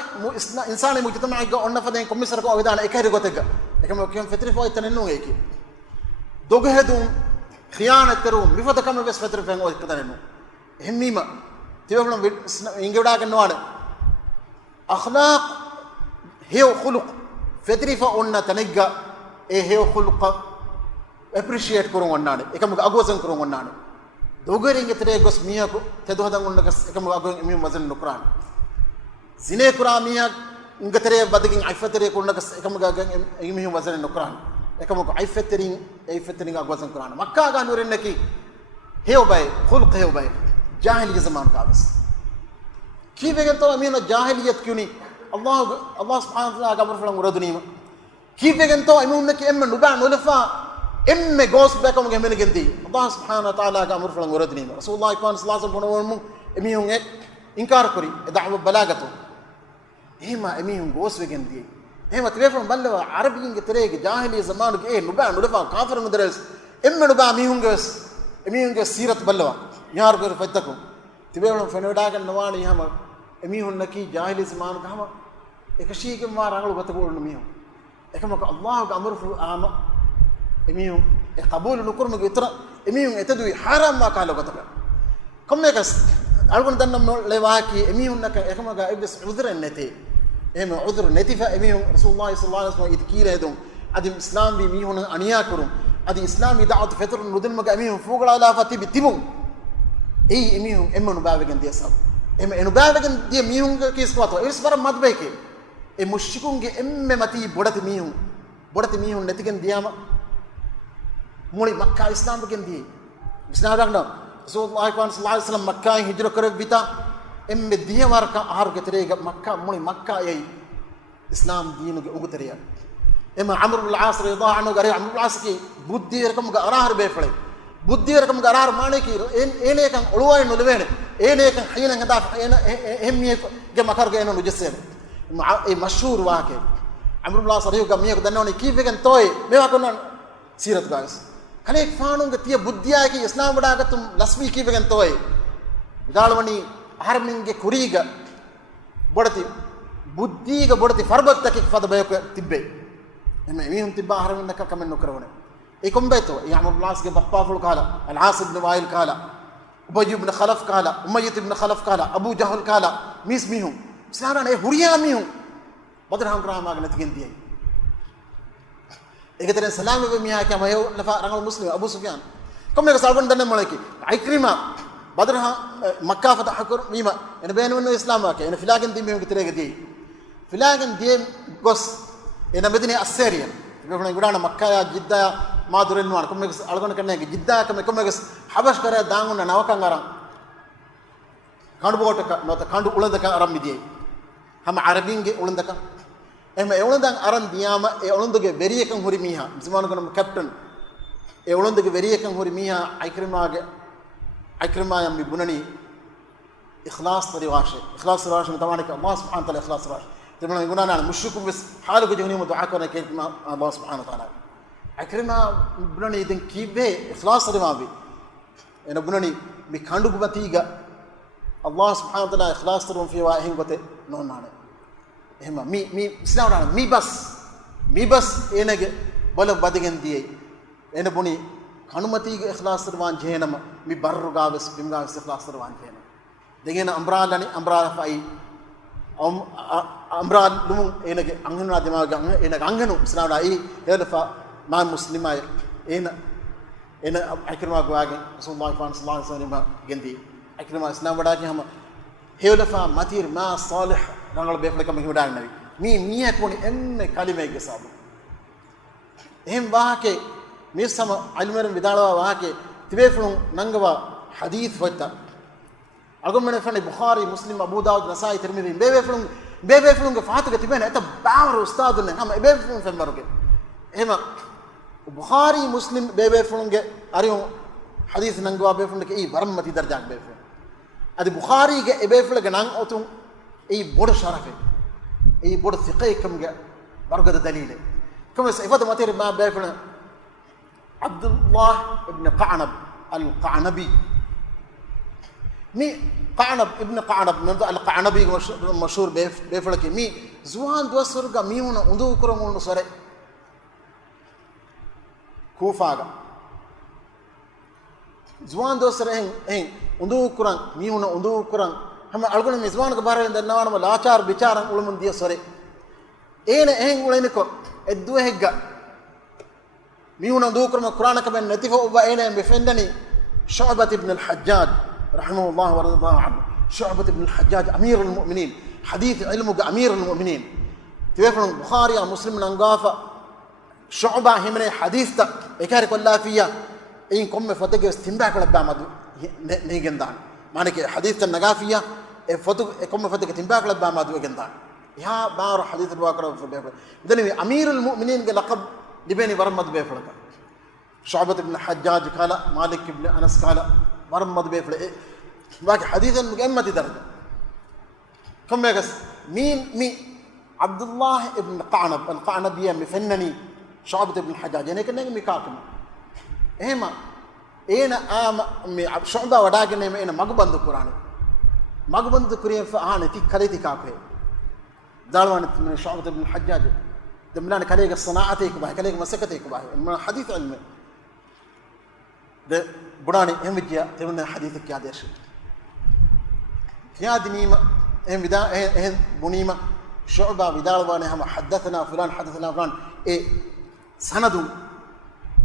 إنسان مجتمع يجا أننا فدين كم مسرقوا أودان إكهر قتيجا لكن لو كيوم فترة فوق تنينو هيك دوغه دوم خيانة تروم بيفوت كم بس فترة فين أود كتنينو هميما تيوم إنجودا كنوان أخلاق هيو خلق فترة فوق أننا تنيجا هيو خلق appreciate kurung onnane ekam agosan kurung onnane dogere ngetere gos miya ko tedo hadan onna gas ekam agon mi mazan nukran zine kura miya ngetere badagin aifatere ko gas ekam gagan mi mazan nukran ekam ko aifaterin agosan kuran makka ga nuren neki heo bay khulq heo bay jahiliya zaman ka bas ki begen to amina jahiliyat kyuni allah subhanahu wa taala ga amr falan uradunima ki begen to amun neki em nuba nulfa إما جوز بكم جميل جندي الله سبحانه وتعالى كأمر فلان وردني رسول الله صلى الله عليه وسلم أميهم إنكار كوري دعوة بلاغته هما أميهم جوز بجندي هما تبيفهم بلوا عربيين كتير جاهلي زمانك نبأ نلفا كافر مدرس إما نبأ أميهم جوز سيرة بلوا يار كور فتكم تبيفهم فنوداك النواني هما أميهم نكي جاهلي زمانك هما إكشيء كم ما رانغلو بتقول أميهم ekama ko Allah ga amru ama emiyum e qabul nukurmu gitra emiyum etadu haram ma kala gotaka komme kas algon dannam lewaki emiyum naka ekama ga ibs udhran nete ema udhr netifa emiyum rasulullah sallallahu alaihi wasallam idkile hedum adim islam bi mihun aniya kurum adi islami da'wat fitr nudin maga emiyum fugala la fati bitibum ei emiyum emmanu bawegen desam ema enu bawegen die mihun ga kiswato irs bar madbeke e mushrikunge emme mati bodati mihun netigen diyama muli makka islam gen di islam ragna rasulullah sallallahu alaihi wasallam makka hijra kare bita emme diyawar ka har getrega makka muli makka ei islam dinu ge uguteriya ema amr ibn al-as radhiyallahu anhu gare amr ibn al-as ki buddhi rakam ga arahar be pale buddhi rakam ga arahar mane ki ene kan uluway no lewene ene kan hayna ngada emmi ge makar ge eno nujessel e mashhur wake amr ibn al-as riyo ga miya ko danone ki vegen toy mewa ko non sirat guys kale faanunga tiya buddhiya ki islam wada gatum lasmi ki vegen toy vidalwani harminge kuriga bodati buddhiga bodati farbatta ki fada bayo tibbe ema mihun tibba harmin naka kamen no karawne e kombeto e amr ibn al-as ge bappa ful kala al-as ibn wa'il kala ubay ibn khalaf kala umayyah ibn khalaf kala abu jahl kala mis mihun islam e huriya mihun badr han grama ga natigen diye egeteren salam be miha ka mayo lafa rangal muslim abu sufyan komme ga salgon danne moleki ikrima badr ha makkah fatah kur mima ene benu no islam wa ke ene filagen di mihun gitere ga diye filagen diye gos ena medine asserian be fona gudana makkah ya jidda ya maduren wan komme ga algon kanne ga jidda komme ga habash kare daanguna nawakan aran kandu botaka nota kandu ulandaka aram midiye hama arabinge ulandaka ema ulandan aran diyama e ulanduge veriyekan hori miha musliman gonam captain e ulanduge veriyekan hori miha ikrima yam bunani ikhlas tariwashe tamanaka Allah subhanahu wa ta'ala ikhlas rash tibana gunana mushriku bis halu ge joni mu du'a karne ke Allah subhanahu wa ta'ala ikrima bunani den kibe ikhlas tariwabi ena bunani mi kandu batiga Allah subhanahu wa ta'ala ikhlas tarum fi wa hingote nonane ehma mi islam mi bas enege bala badigen diye ene buni kanumati ge ikhlas tarwan jehenama mi barru gaves bimga ikhlas tarwan jehena degena ambrala fai amral lumu enege angena demaga enege angenu islam da I helfa ma muslimay ena ikrima gwage rasulullah sallallahu alaihi wasallam gendi ikrima islam wada ki hama helfa matir ma salih rangal be fleka mi wadal nabi mi miya koni enne kalime ge sabu ehm wahake mi sama almerum vidalwa wahake tibe fulun nangwa hadith wata agomene fane bukhari muslim abu daud nasai tirmidhi bebe fulun ge fatu ge tibena eta bawr ustad ne ham bebe fulun fembaruge ehma bukhari muslim bebe fulun ge ariyo hadith nangwa be fulun ge I baramati darja be fulun adi bukhari ge ebe fulun ge nang otun اي بود شرفه اي بود ثقه كم برغد دليله كما صفات ماتير ما بيفنا عبد الله ابن قعنب القعنبي مي قعنب ابن قعنب من القعنبي مشهور بيفلك مي زوان دوسرغا ميونا اندو كرمون سره كوفاغا زوان دوسر ان اندو كران ميونا اندو كران hama algon mizwan ko baralen dannawana ma laachar bicharan ulmun diya sore ene ehen ulene ko eddu hegga miuna dukurma qur'ana ka ben natifo uba ene be fendani shu'bat ibn al-hajjaj rahimahullah wa radiyallahu anhu shu'bat ibn al-hajjaj amir al-mu'minin hadith ilmu amir al-mu'minin tibefon bukhari ya muslim nangafa shu'ba himne hadith ta ekari ko lafiya in komme fatege stimba kala bamadu ne gendan manake hadith ta nagafiya e foto e come fate che timbakla ba ma due gendan ya bar hadith al waqra fi bebe dani amir al mu'minin ge laqab dibeni baramad be fulaka shu'bat ibn hajjaj qala malik ibn anas qala baramad be fulaka baki hadith al mugammati darja come gas mi abdullah ibn qanab al qanabiya mifannani shu'bat ibn hajjaj ne ken mi kakum ehma ena ama mi shu'ba wadagene me ena magbandu qur'an magbandu kuriye fa hane ti kaleti kakre dalwan min shu'bat ibn hajjaj دملان كليك الصناعة كباه كليك مسكة كباه من حديث علمي ده براني هم جيا تمنا حديثك يا ديش يا دنيما هم بدا هم بنيمة شعبة بدال وانا هم حدثنا فلان حدثنا فلان إيه سند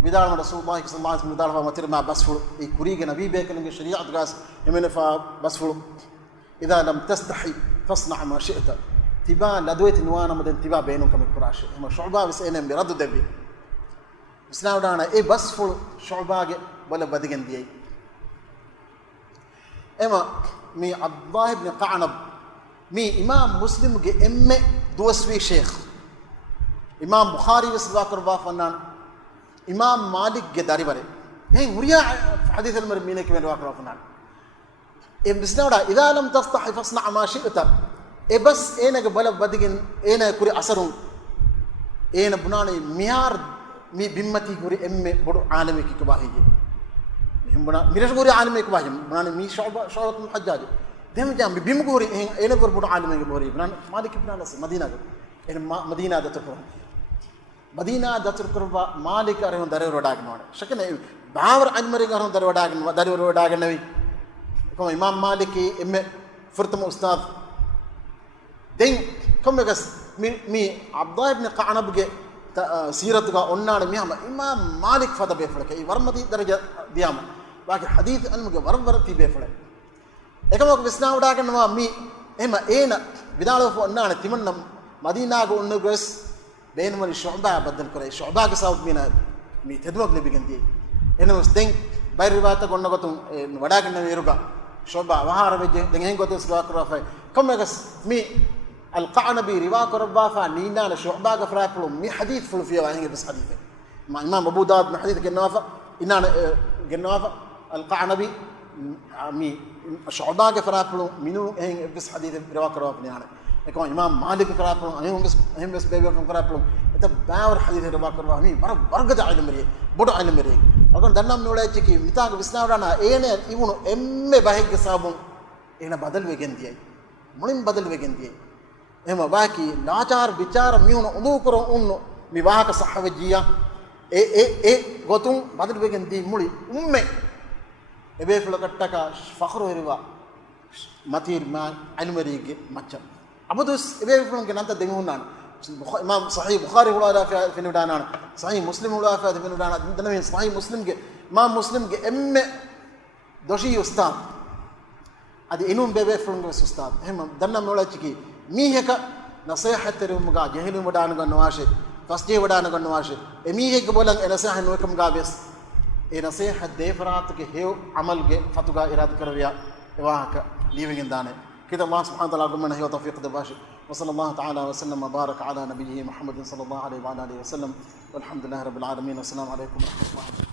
بدال رسول الله صلى الله عليه وسلم بدال ما ترمى بس فل إيه كوريج نبي بيكلم الشريعة تقاس يمين فبس فل إذا لم تستحي فاصنع ما شئت تبا لدويت نوانا مدن تبا بينهم كم الكراش هم شعبة بس إنهم بيردوا دبي بس ناودانا إيه بس فل شعبة ولا بديجن دي إما مي عبد الله بن قعنب مي إمام مسلم جي إمة دوسوي شيخ إمام بخاري وسبا كربا فنان إمام مالك جي داري بري هين وريا حديث المرمينة كمان واقرا فنان إيه بس ناودا إذا لم تستحي فاصنع ما شئت إيه بس إيه بلا بديجن إيه كوري أسرون إيه بناني ميار مي بيمتي كوري إمة بدو عالمي كي كباهيجي هم بنا ميرش كوري عالمي كباهيجي بناني مي شعبة محجاجي دم جام بيم كوري إيه كور بدو عالمي كبوري بنان مالك بنان أصلا مدينة إيه مدينة دتركوا مدينة دتركوا مالك أريهم داري وداعنا شكله بعور عالمي كارهم داري وداعنا نبي كم إمام مالك إمة فرتم أستاذ دين كم يقص مي عبد الله بن قعنب جه سيرة كا أننا ميهم إمام مالك فدا بيفرق إيه ورمتي درجة ديام باقي حديث أن مجا ورمتي بيفرق إيه كم أقول بسنا ودا كنا مي إما إينا بدالو فو أننا تمنى مدينة كو أننا بس بين من الشعبة بدل كره الشعبة كساوت مينا مي تدمج نبي كندي إنه مستين باير رباطة كنا كتوم ودا كنا ميروكا شعبة وهار بيجي دعين كتوم سوا كرافة كم يقص مي القعنبي روا كربا فنينا الشعبة كفرايبلوم مي حديث فلو فيه وعيه بس حديثه مع إمام أبو داود من حديث جنوافة إننا جنوافة القعنبي مي الشعبة كفرايبلوم منو هين بس حديث روا كربا فنينا لكن إمام مالك كفرايبلوم هم بس بيبي كفرايبلوم إذا باور حديث روا كربا مي برجع علم مريه بدو علم مريه أكون دنام نولا يجيكي ميتاعك بسنا ورانا إيه يبونو إمم باهيك سابون إيه بدل وجنديه ملين بدل وجنديه إما باقي ناچار بيچار ميونو أندوكرو أنو ميواك صحة وجيا غوتون بدل وجندي مولي أمة إبه فلكتة فخر هروا ماتير ما علم ريج ماتشام أبودوس إبه فلون كنانتا دعونان إمام صحيح بخاري ولا في نودانا صحيح مسلم ولا في نودانا دنامين صحيح مسلم كي ما مسلم كي أمة دوشي أستاذ هذا إنهم بيبي فلون أستاذ هم دنام نولا تيجي ميهك نصيحة تريموغا جهل ودانا غنواشة فاستي ودانا غنواشة ميهك بولن نصيحة نوكم غابس نصيحة ديفرات كهيو عمل كه فتوغا إرادة كريا واهك ليفين دانه كده الله سبحانه وتعالى ربنا هي توفيق دباشي وصلى الله تعالى وسلم وبارك على نبيه محمد صلى الله عليه وعلى آله وسلم والحمد لله رب العالمين والسلام عليكم ورحمة الله